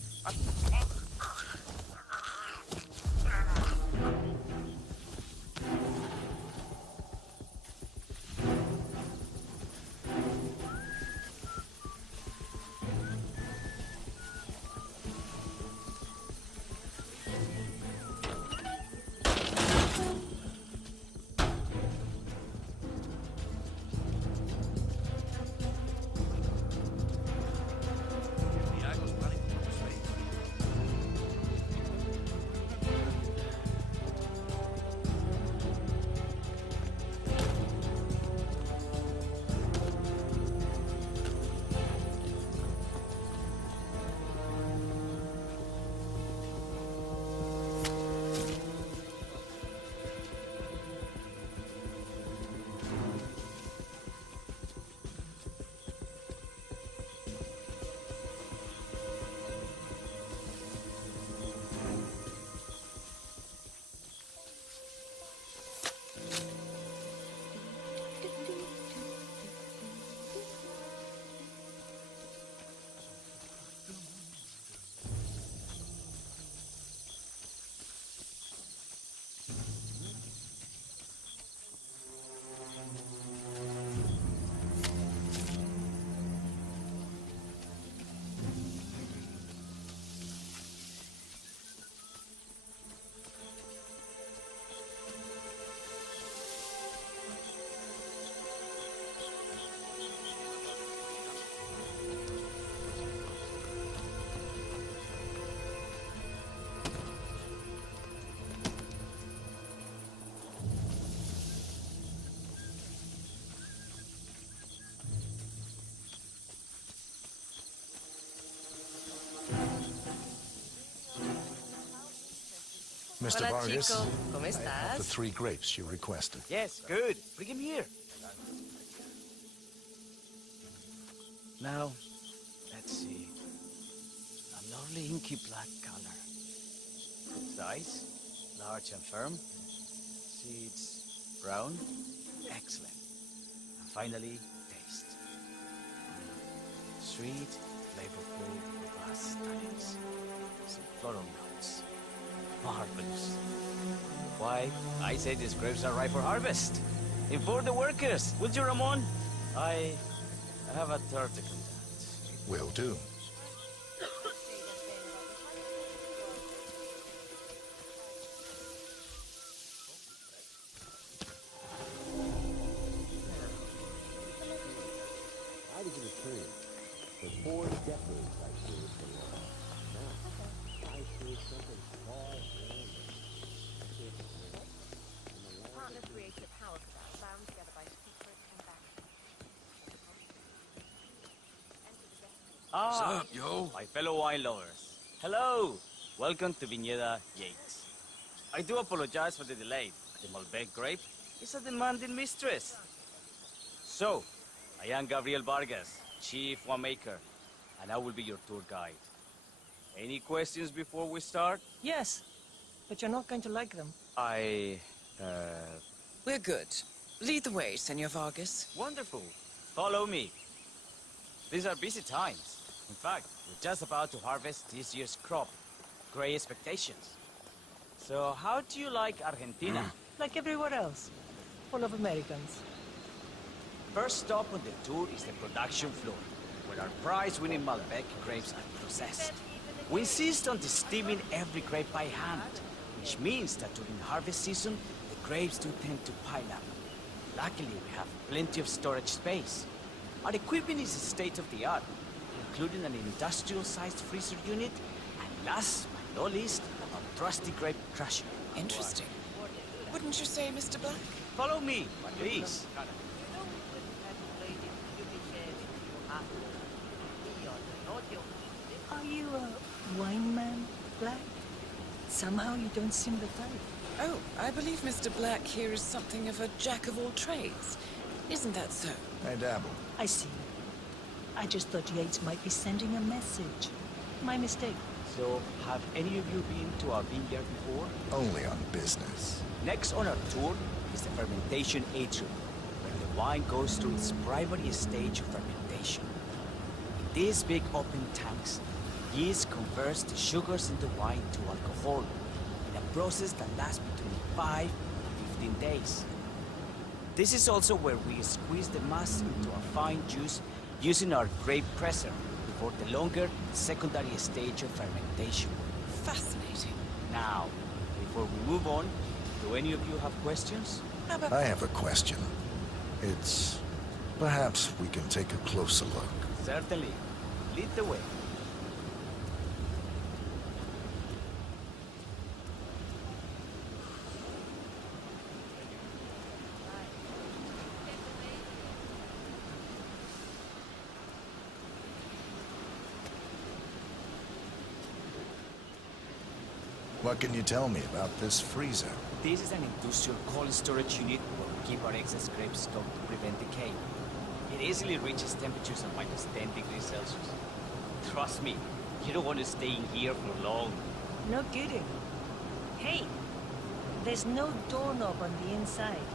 Mr. Hola, Vargas, chico. ¿Cómo I have the estás? 3 grapes you requested. Yes, good. Bring him here. Now, let's see. A lovely inky black color. Size, large and firm. Seeds, brown. Excellent. And finally, taste. Sweet, flavorful, robust tannins. Some floral notes. Marvelous. Why, I say these grapes are ripe for harvest. Inform the workers, would you, Ramon? I have a third to conduct. Will do. Why did you return? For 4 decades I served the law. Now, I serve something far more. Partner created a power for that, bound together by secret transactions. Ah, What's up, yo? my fellow wine lovers. Hello. Welcome to Viñeda Yates. I do apologize for the delay. The Malbec grape is a demanding mistress. So, I am Gabriel Vargas, Chief Winemaker, and I will be your tour guide. Any questions before we start? Yes, but you're not going to like them. We're good. Lead the way, Senor Vargas. Wonderful. Follow me. These are busy times. In fact, we're just about to harvest this year's crop. Great expectations. So, how do you like Argentina? Like everywhere else. Full of Americans. First stop on the tour is the production floor, where our prize-winning Malbec grapes are processed. We insist on steaming every grape by hand, which means that during harvest season, the grapes do tend to pile up. Luckily, we have plenty of storage space. Our equipment is state-of-the-art, including an industrial-sized freezer unit, and last but not least, a trusty grape crusher. Interesting. Wouldn't you say, Mr. Black? Follow me, please. Are you a wine man, Black? Somehow you don't seem the type. Oh, I believe Mr. Black here is something of a jack of all trades. Isn't that so? I dabble. I see. I just thought Yates might be sending a message. My mistake. So, have any of you been to our vineyard before? Only on business. Next on our tour is the fermentation atrium, where the wine goes through its primary stage of fermentation. In these big open tanks, Yeast converts the sugars in the wine to alcohol in a process that lasts between 5 and 15 days. This is also where we squeeze the mass into a fine juice using our grape presser before the longer secondary stage of fermentation. Fascinating. Now, before we move on, do any of you have questions? I have a question. It's... perhaps we can take a closer look. Certainly. Lead the way. What can you tell me about this freezer? This is an industrial cold storage unit where we keep our excess grapes stocked to prevent decay. It easily reaches temperatures of -10 degrees Celsius. Trust me, you don't want to stay in here for long. No kidding. Hey, there's no doorknob on the inside.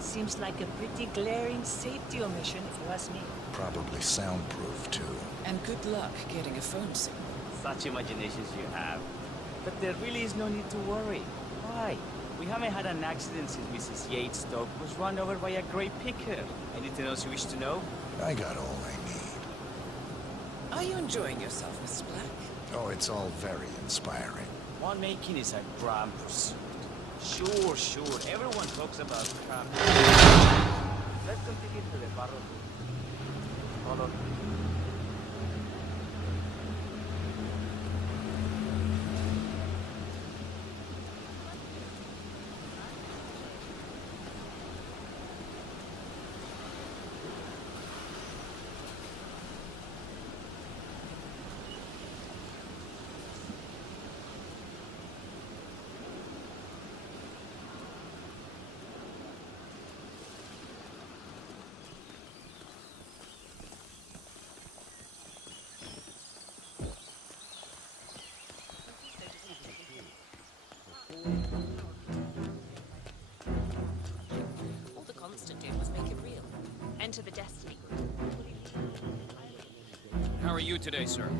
Seems like a pretty glaring safety omission if you ask me. Probably soundproof, too. And good luck getting a phone signal. Such imaginations you have. But there really is no need to worry. Why? We haven't had an accident since Mrs. Yates' dog was run over by a grape picker. Anything else you wish to know? I got all I need. Are you enjoying yourself, Mr. Black? Oh, it's all very inspiring. Winemaking is a grand pursuit. Sure. Everyone talks about craft. Let's continue to the barrel. Follow me. All the Constant did was make it real. Enter the Destiny group. How are you today, sir?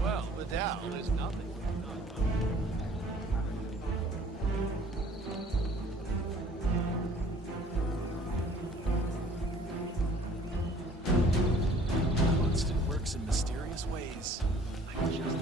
Well, Vidal is nothing. Constant works in mysterious ways. I just...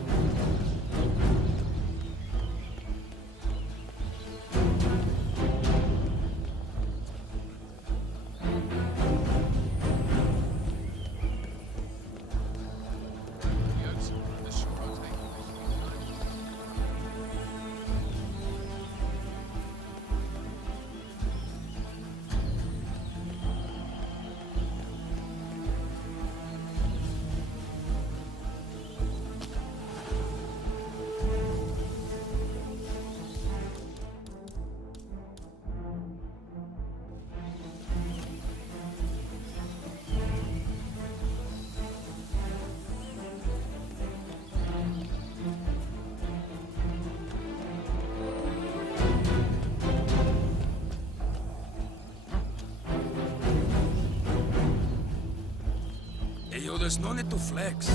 Hey, yo, there's no need to flex.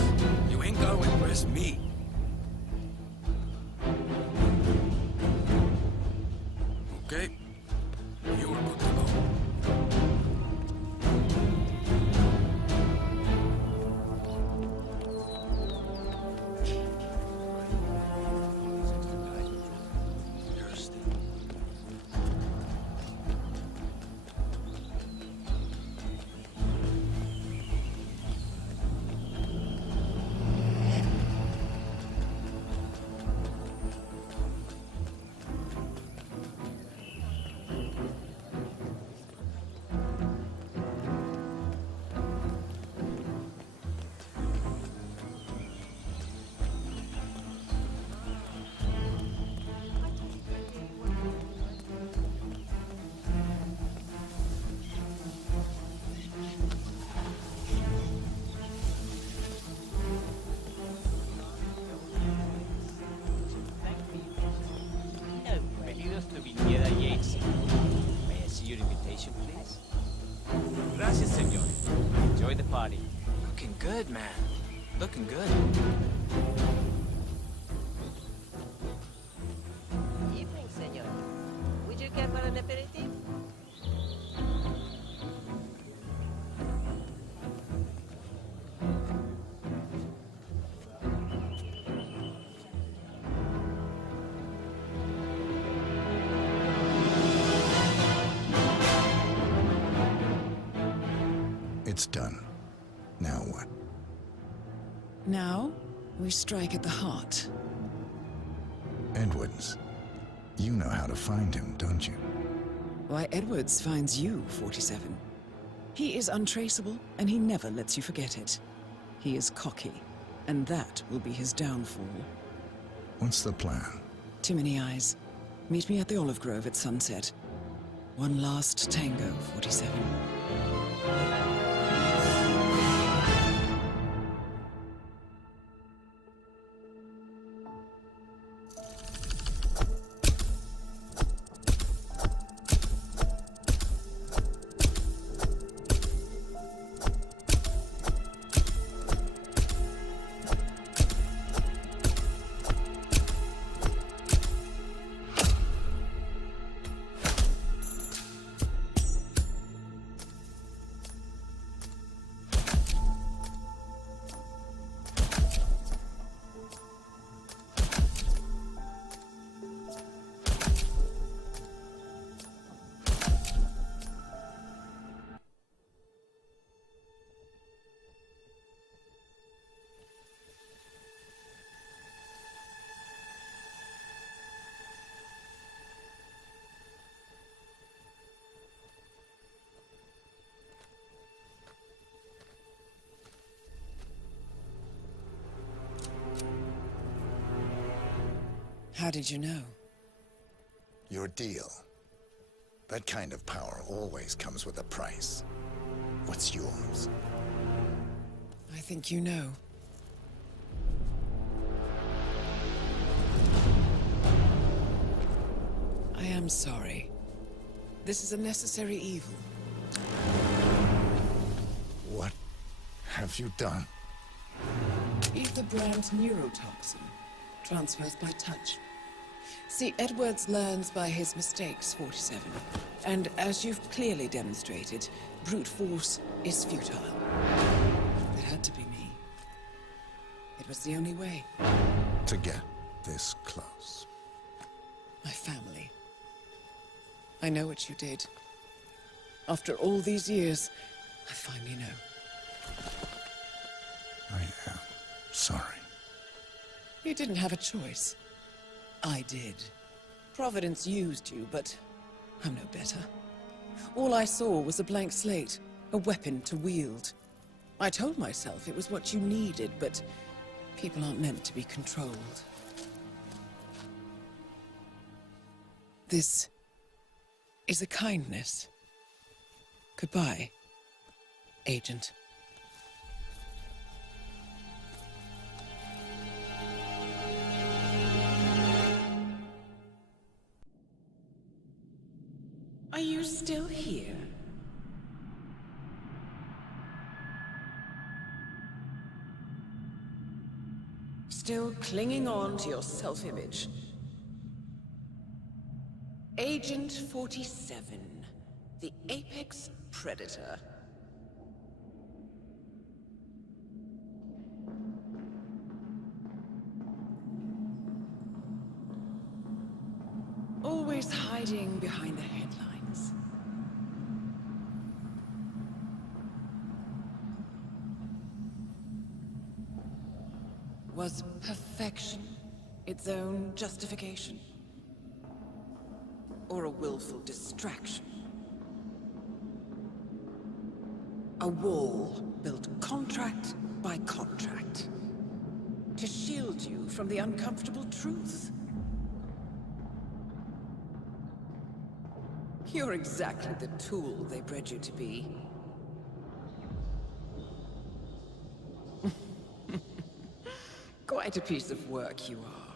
You ain't gotta impress me. Okay? You're good to go. Bienvenidos to Viniera Yates. May I see your invitation, please? Gracias, senor. Enjoy the party. Looking good, man. Looking good. Evening, senor. Would you care for an aperitif? It's done. Now what? Now, we strike at the heart. Edwards. You know how to find him, don't you? Why, Edwards finds you, 47. He is untraceable, and he never lets you forget it. He is cocky, and that will be his downfall. What's the plan? Too many eyes. Meet me at the Olive Grove at sunset. One last tango, 47. How did you know? Your deal. That kind of power always comes with a price. What's yours? I think you know. I am sorry. This is a necessary evil. What have you done? Ether brand neurotoxin transfers by touch. See, Edwards learns by his mistakes, 47. And as you've clearly demonstrated, brute force is futile. It had to be me. It was the only way. To get this close. My family. I know what you did. After all these years, I finally know. I am sorry. You didn't have a choice. I did. Providence used you, but I'm no better. All I saw was a blank slate, a weapon to wield. I told myself it was what you needed, but people aren't meant to be controlled. This is a kindness. Goodbye, Agent. Are you still here? Still clinging on to your self-image? Agent 47, the apex predator. Always hiding behind the headlines. Was perfection its own justification? Or a willful distraction? A wall built contract by contract to shield you from the uncomfortable truth. You're exactly the tool they bred you to be. Quite a piece of work you are.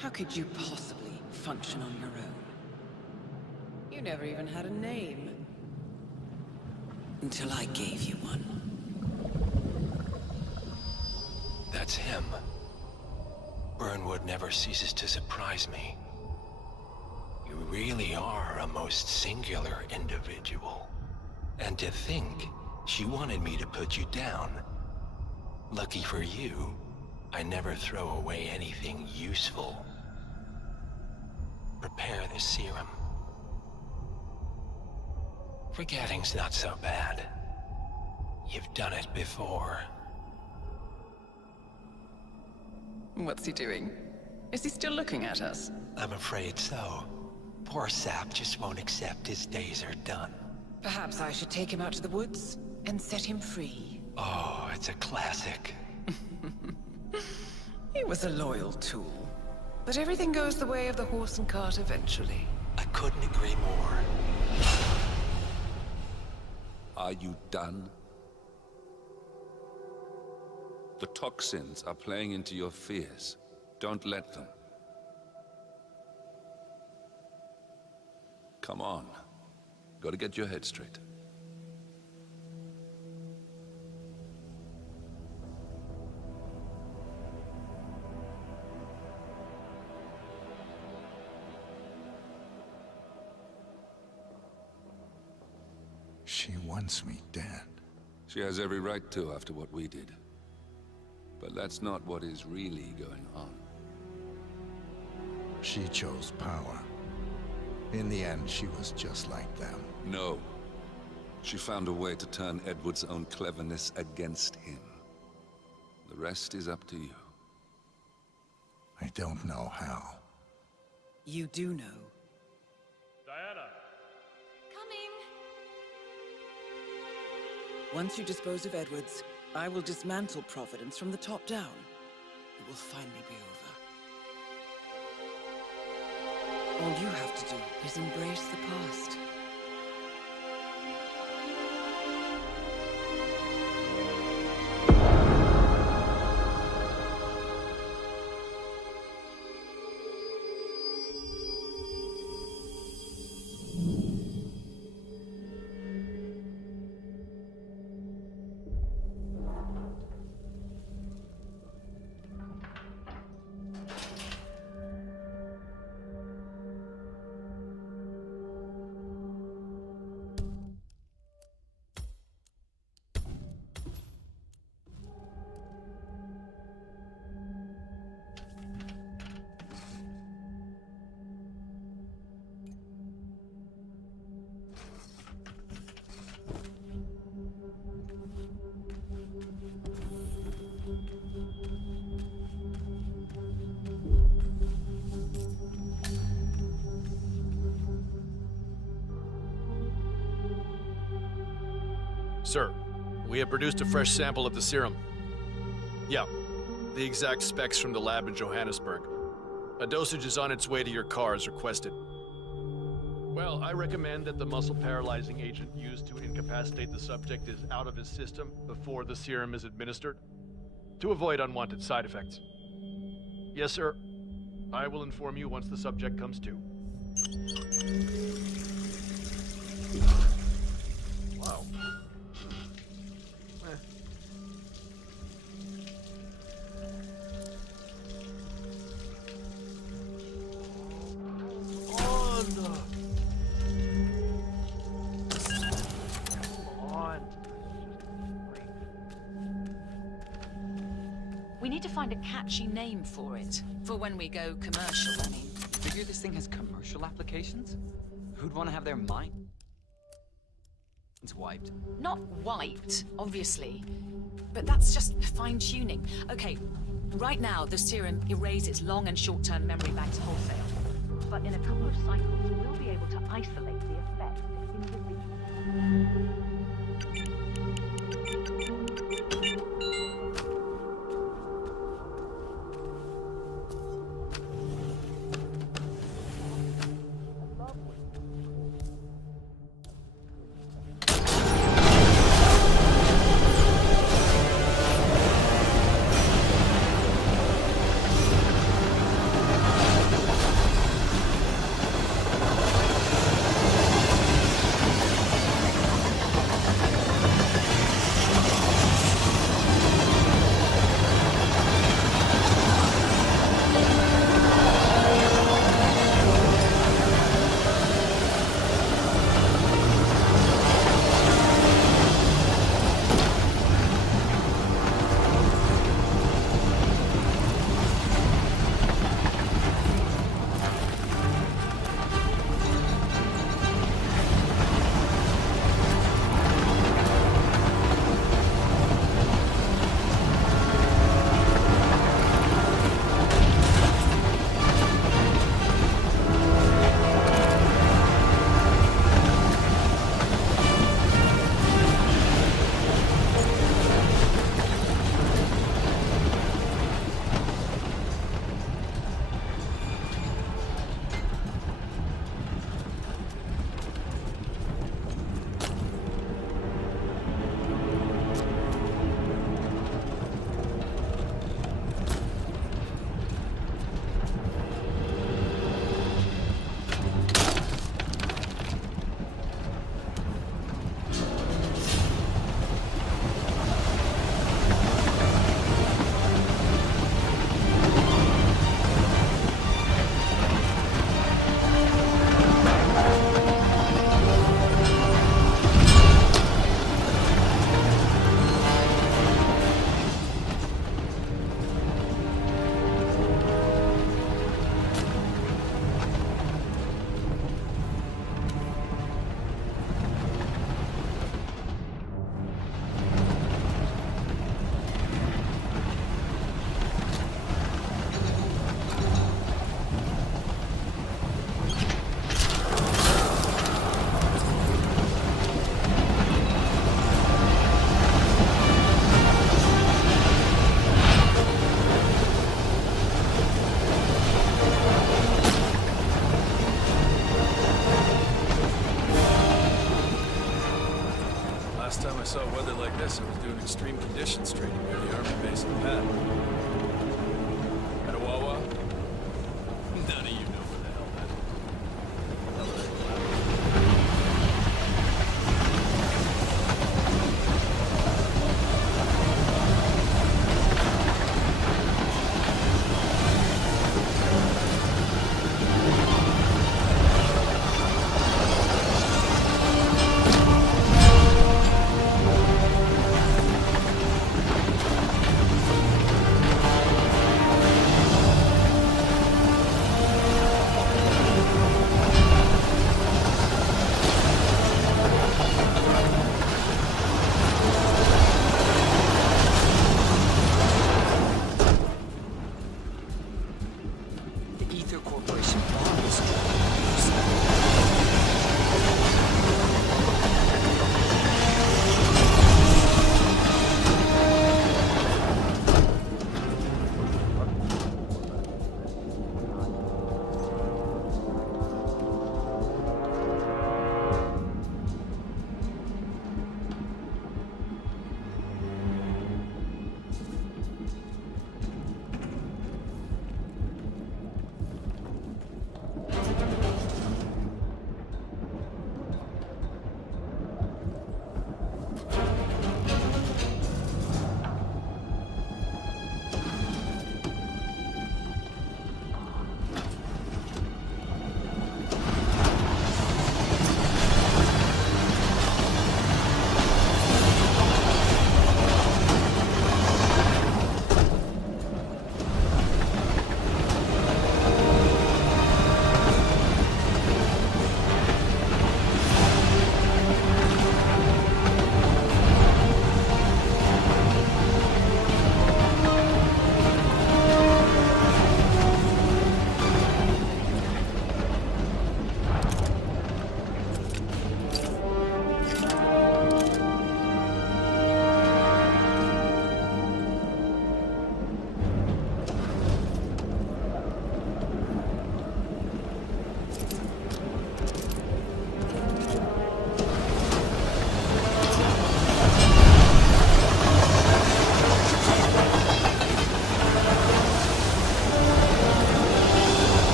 How could you possibly function on your own? You never even had a name. Until I gave you one. That's him. Burnwood never ceases to surprise me. You really are a most singular individual. And to think, she wanted me to put you down. Lucky for you, I never throw away anything useful. Prepare the serum. Forgetting's not so bad. You've done it before. What's he doing? Is he still looking at us? I'm afraid so. Poor sap just won't accept his days are done. Perhaps I should take him out to the woods and set him free. Oh, it's a classic. He was a loyal tool. But everything goes the way of the horse and cart eventually. I couldn't agree more. Are you done? The toxins are playing into your fears. Don't let them. Come on. Gotta get your head straight. She wants me dead. She has every right to after what we did. But that's not what is really going on. She chose power. In the end, she was just like them. No. She found a way to turn Edward's own cleverness against him. The rest is up to you. I don't know how. You do know. Diana! Coming. Once you dispose of Edwards, I will dismantle Providence from the top down. It will finally be over. All you have to do is embrace the past. Sir, we have produced a fresh sample of the serum. Yeah, the exact specs from the lab in Johannesburg. A dosage is on its way to your car as requested. Well, I recommend that the muscle-paralyzing agent used to incapacitate the subject is out of his system before the serum is administered, to avoid unwanted side effects. Yes, sir. I will inform you once the subject comes to. Wow. Oh, no. Come on. We need to find a catchy name for it. For when we go commercial, I mean. Figure this thing has commercial applications? Who'd want to have their mind wiped? Not wiped, obviously. But that's just fine-tuning. Okay, right now the serum erases long and short-term memory banks wholesale. But in a couple of cycles, we'll be able to isolate the effect individually. saw weather like this, I was doing extreme conditions training near the army base in Pat. Got a Wawa? None of you know where the hell that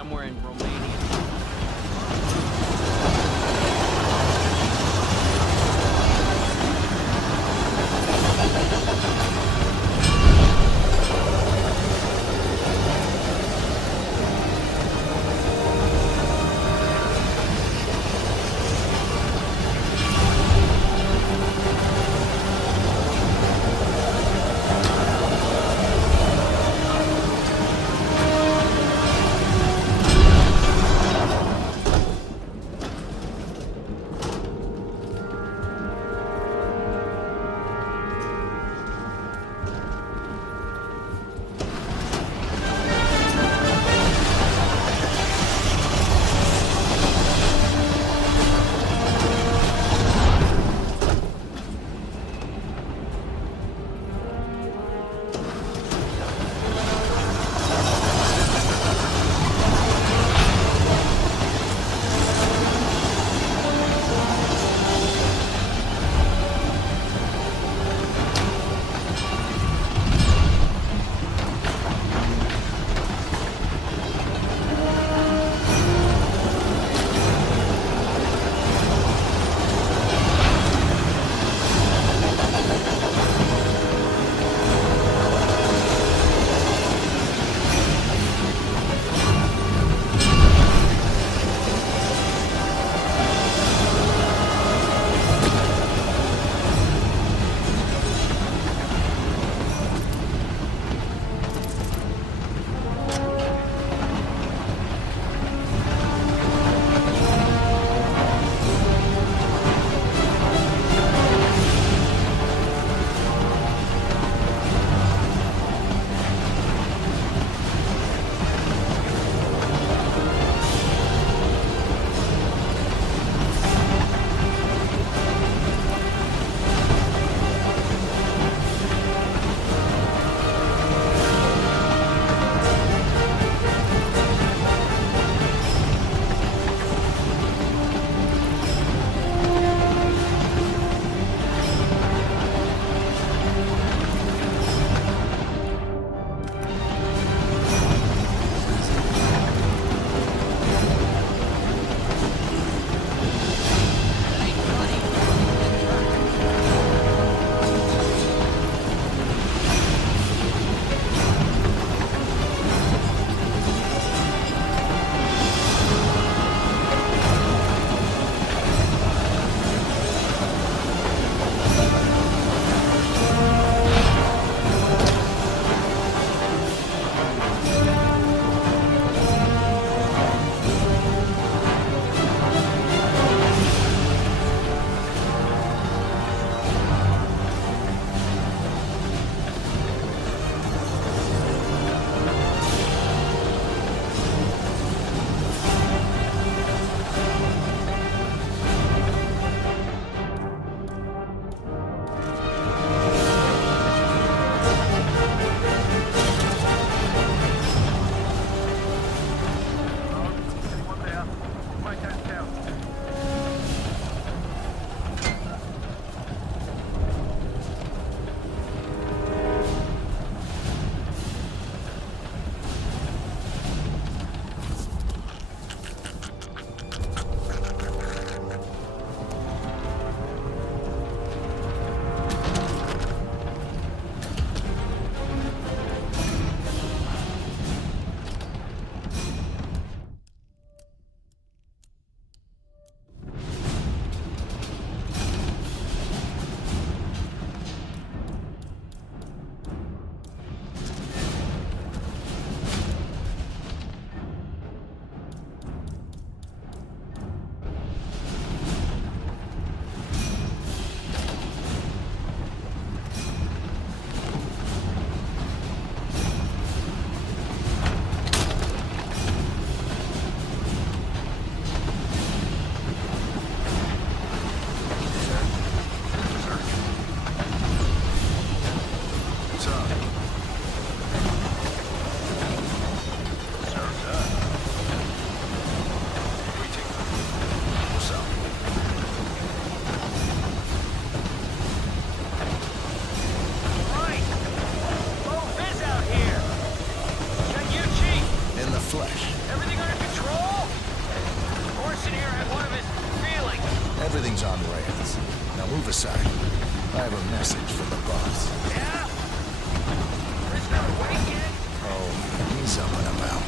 somewhere in Romania. Everything's on rails. Now move aside. I have a message from the boss. Yeah? Chris not awake yet? Oh, he's up and about.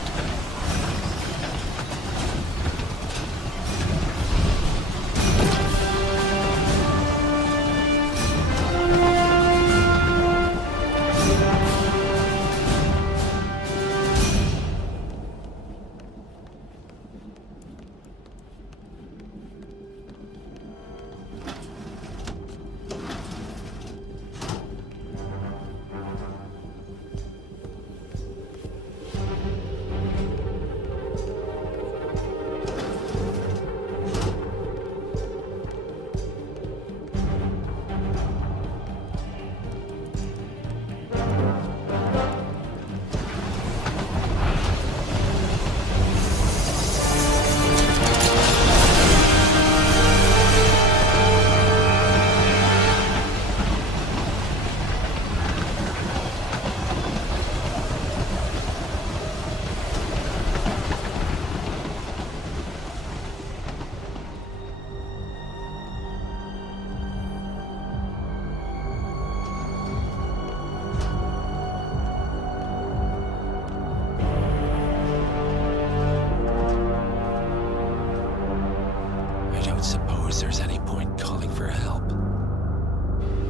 Suppose there's any point calling for help.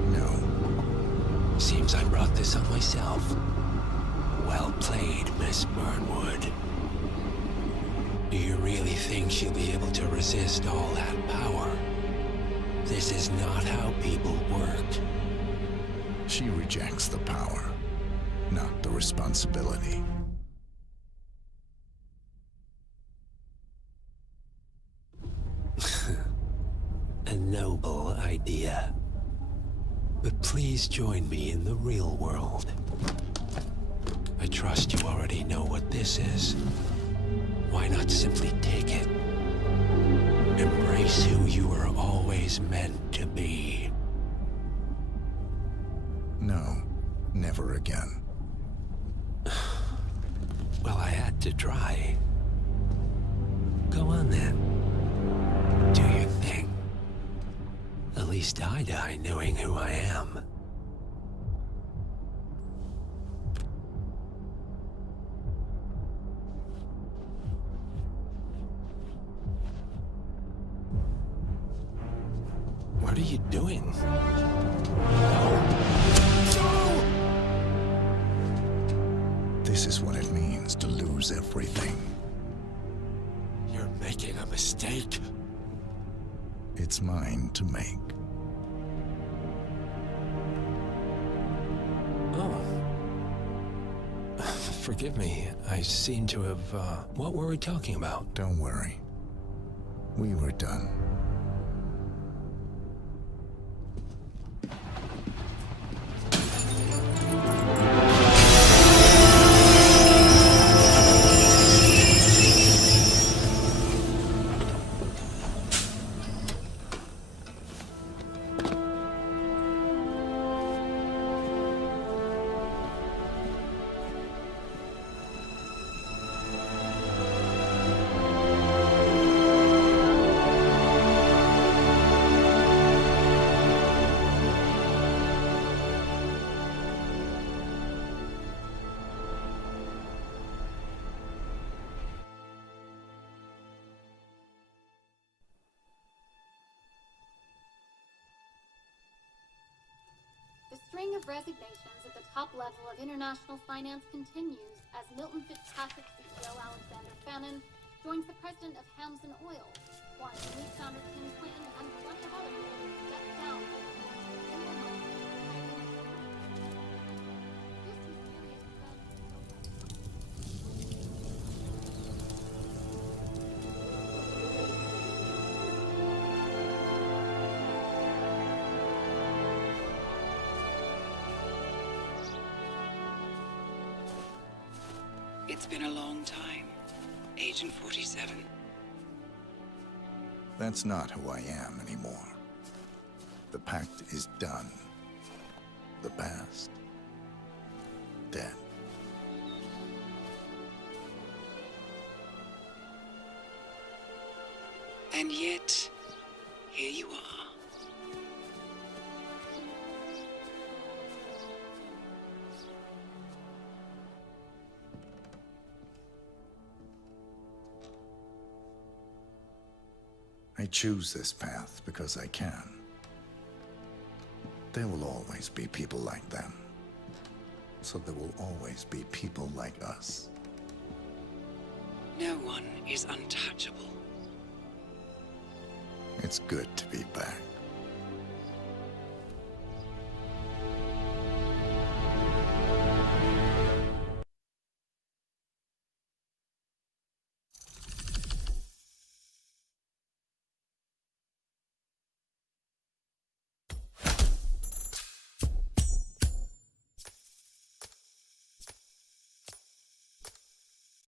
No. Seems I brought this on myself. Well played, Miss Burnwood. Do you really think she'll be able to resist all that power? This is not how people work. She rejects the power, not the responsibility. A noble idea. But please join me in the real world. I trust you already know what this is. Why not simply take it? Embrace who you were always meant to be. No, never again. Well, I had to try. Go on then. Do your thing. At least I die knowing who I am. What are you doing? This is what it means to lose everything. You're making a mistake. It's mine to make. Oh. Forgive me. I seem to have, what were we talking about? Don't worry. We were done. The string of resignations at the top level of international finance continues as Milton Fitzpatrick CEO Alexander Fannin joins the president of Hamson Oil, while new founder Tim Quinn and plenty of other people step down. It's been a long time, Agent 47. That's not who I am anymore. The pact is done. The past, dead. And yet, Here you are. I choose this path because I can. There will always be people like them. So there will always be people like us. No one is untouchable. It's good to be back.